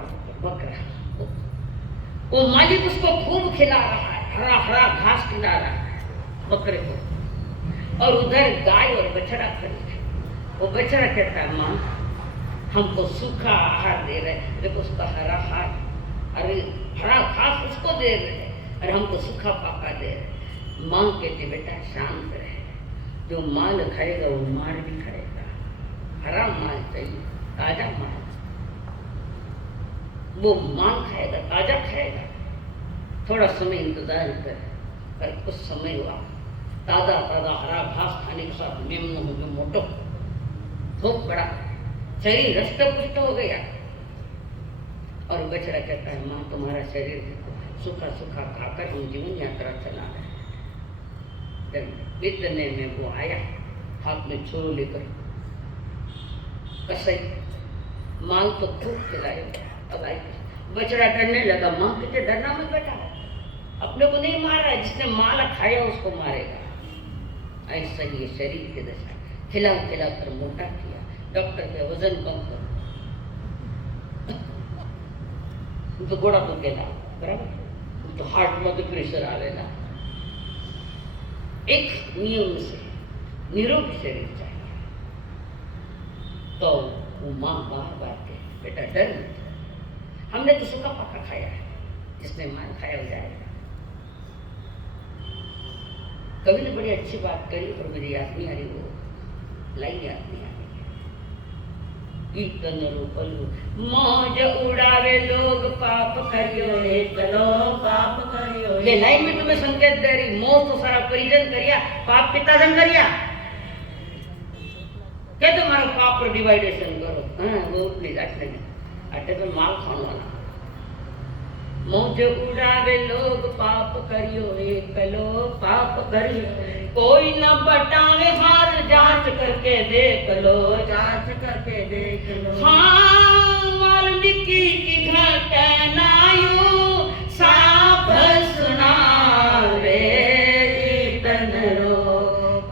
वो मालिक उसको खूब खिला रहा है, हरा हरा घास खिला रहा है बकरे को, और उधर गाय और बछड़ा खड़ी है। वो बछड़ा कहता है माँ हमको सूखा आहार दे रहे, देखो उसका हरा हार, अरे हरा घास उसको दे रहे और हमको सूखा पाका दे रहे। माँ कहती बेटा शांत रहे, जो माल खाएगा वो मार भी खाएगा, हरा माल चाहिए, ताजा माल, वो माल खाएगा, ताजा खाएगा। थोड़ा समय इंतजार कर, पर कुछ समय हुआ, ताजा ताजा हरा घास खाने के साथ मेमना हो गया मोटो, खूब बड़ा शरीर हष्ट पुष्ट हो गया। और बछड़ा कहता है माँ तुम्हारा शरीर सूखा सूखा खाकर हम जीवन यात्रा चला रहे हैं। जब इतने में वो आया हाथ में छोरो लेकर, कसई माल तो खूब खिलाए। अब आई बछड़ा डरने लगा, माँ कितने डरना मत बेटा, अपने को नहीं मारा, जिसने माला खाया उसको मारेगा। ऐसा ही शरीर की दशा, खिला खिला कर मोटा किया, डॉक्टर के वजन कम करो तो गोड़ा तो केला बराबर, तो हार्ट में तो प्रेशर आ लेना। एक नियम से निरोगी शरीर चाहिए। तो वो माँ बार बार के बेटा डर मत, हमने तो सूखा पका खाया है, जिसने मार खाया हो जाएगा। कभी ने बड़ी अच्छी बात करी और मुझे याद नहीं आ रही, वो लाइन याद नहीं आ रही। कीर्तन रूपलू मौज उड़ावे लोग पाप करियो रे चलो पाप करियो। ये लाइन में तुम्हें संकेत दे रही, मौज तो सारा परिजन करिया, पाप पिता जन करिया, क्या तुम्हारा पाप पर डिवाइडेशन करो। हाँ वो प्लीज अटने अटे तो माल खाने वाला। मौज उड़ावे लोग पाप करियो एक लो पाप करियो, कोई न बटावे हार जांच करके देख लो, जांच करके देख लो। हाँ वाल्मीकि की घटनायु सुनावे तन रो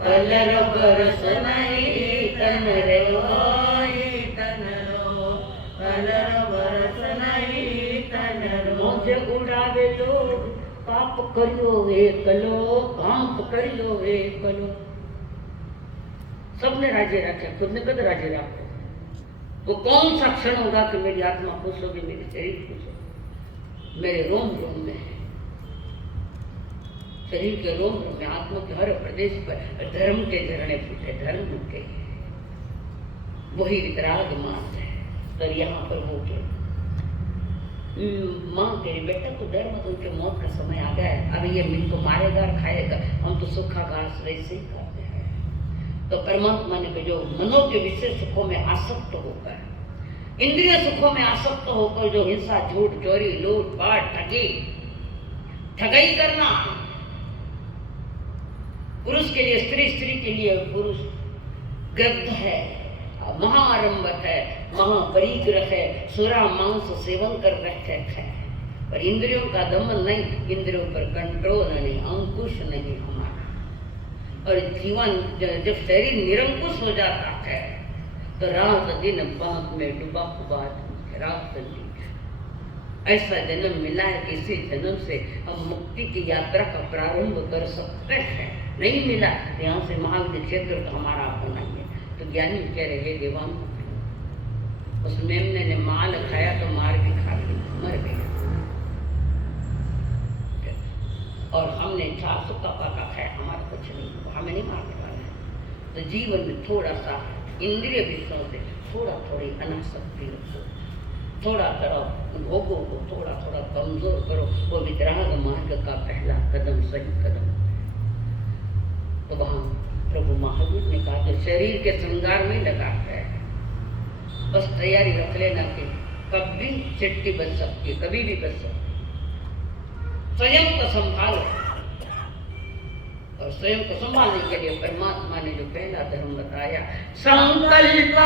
कलर बरस नहीं तन रे तन रो कलर बरस नहीं तन रो मौज उड़ावे लोग पाप करियो एकलो पाप करियो एकलो सबने राजी रखे खुद ने कद राजी रखो वो कौन सा क्षण होगा कि मेरी आत्मा खुश होगी मेरी शरीर खुश होगी मेरे रोम रोम में है शरीर के रोम रोम में आत्मा के हर प्रदेश पर धर्म के झरने फूटे धर्म के वही वितराग मार्ग है पर यहाँ पर वो के माँ तेरे बेटा को डर मत उनके मौत का समय आ गया है अब ये मिल को मारेगा और खाएगा हम तो सूखा घास वैसे ही खाते हैं तो परमात्मा ने जो मनो के विषय सुखों में आसक्त होकर इंद्रिय सुखों में आसक्त होकर जो हिंसा झूठ चोरी लूट पाट ठगी करना पुरुष के लिए स्त्री स्त्री के लिए पुरुष ग्रद्ध है महाआरंभक है महापरिग्रह है सुरा मांस सेवन कर रखे है पर इंद्रियों का दमन नहीं इंद्रियों पर कंट्रोल नहीं अंकुश नहीं हमारा और जीवन जब शरीर निरंकुश हो जाता है तो रात दिन पाप में डूबा हुआ रात दिन ऐसा जन्म मिला है कि इसी जन्म से हम मुक्ति की यात्रा का प्रारंभ कर सकते हैं नहीं मिला यहाँ से महाविद्य क्षेत्र का हमारा होना है तो ज्ञानी कह रहे देवान उस मेमने ने माल खाया तो मार भी खा ली मर गया और हमने 400 का पाका खाया हमारा कुछ नहीं हमें नहीं मारने वाला है तो जीवन में थोड़ा सा इंद्रिय विषयों से थोड़ी अनासक्ति रखो थोड़ा करो भोगों को थोड़ा कमजोर करो वो वितराग मार्ग का पहला कदम सही कदम तो वहां प्रभु महावीर ने कहा कि शरीर के श्रृंगार में लगा है बस तैयारी रख लेना कि कभी चिट्ठी बच सकती है कभी भी बच सकती स्वयं को संभालो और स्वयं को संभालने के लिए परमात्मा ने जो पहला धर्म बताया संकल्प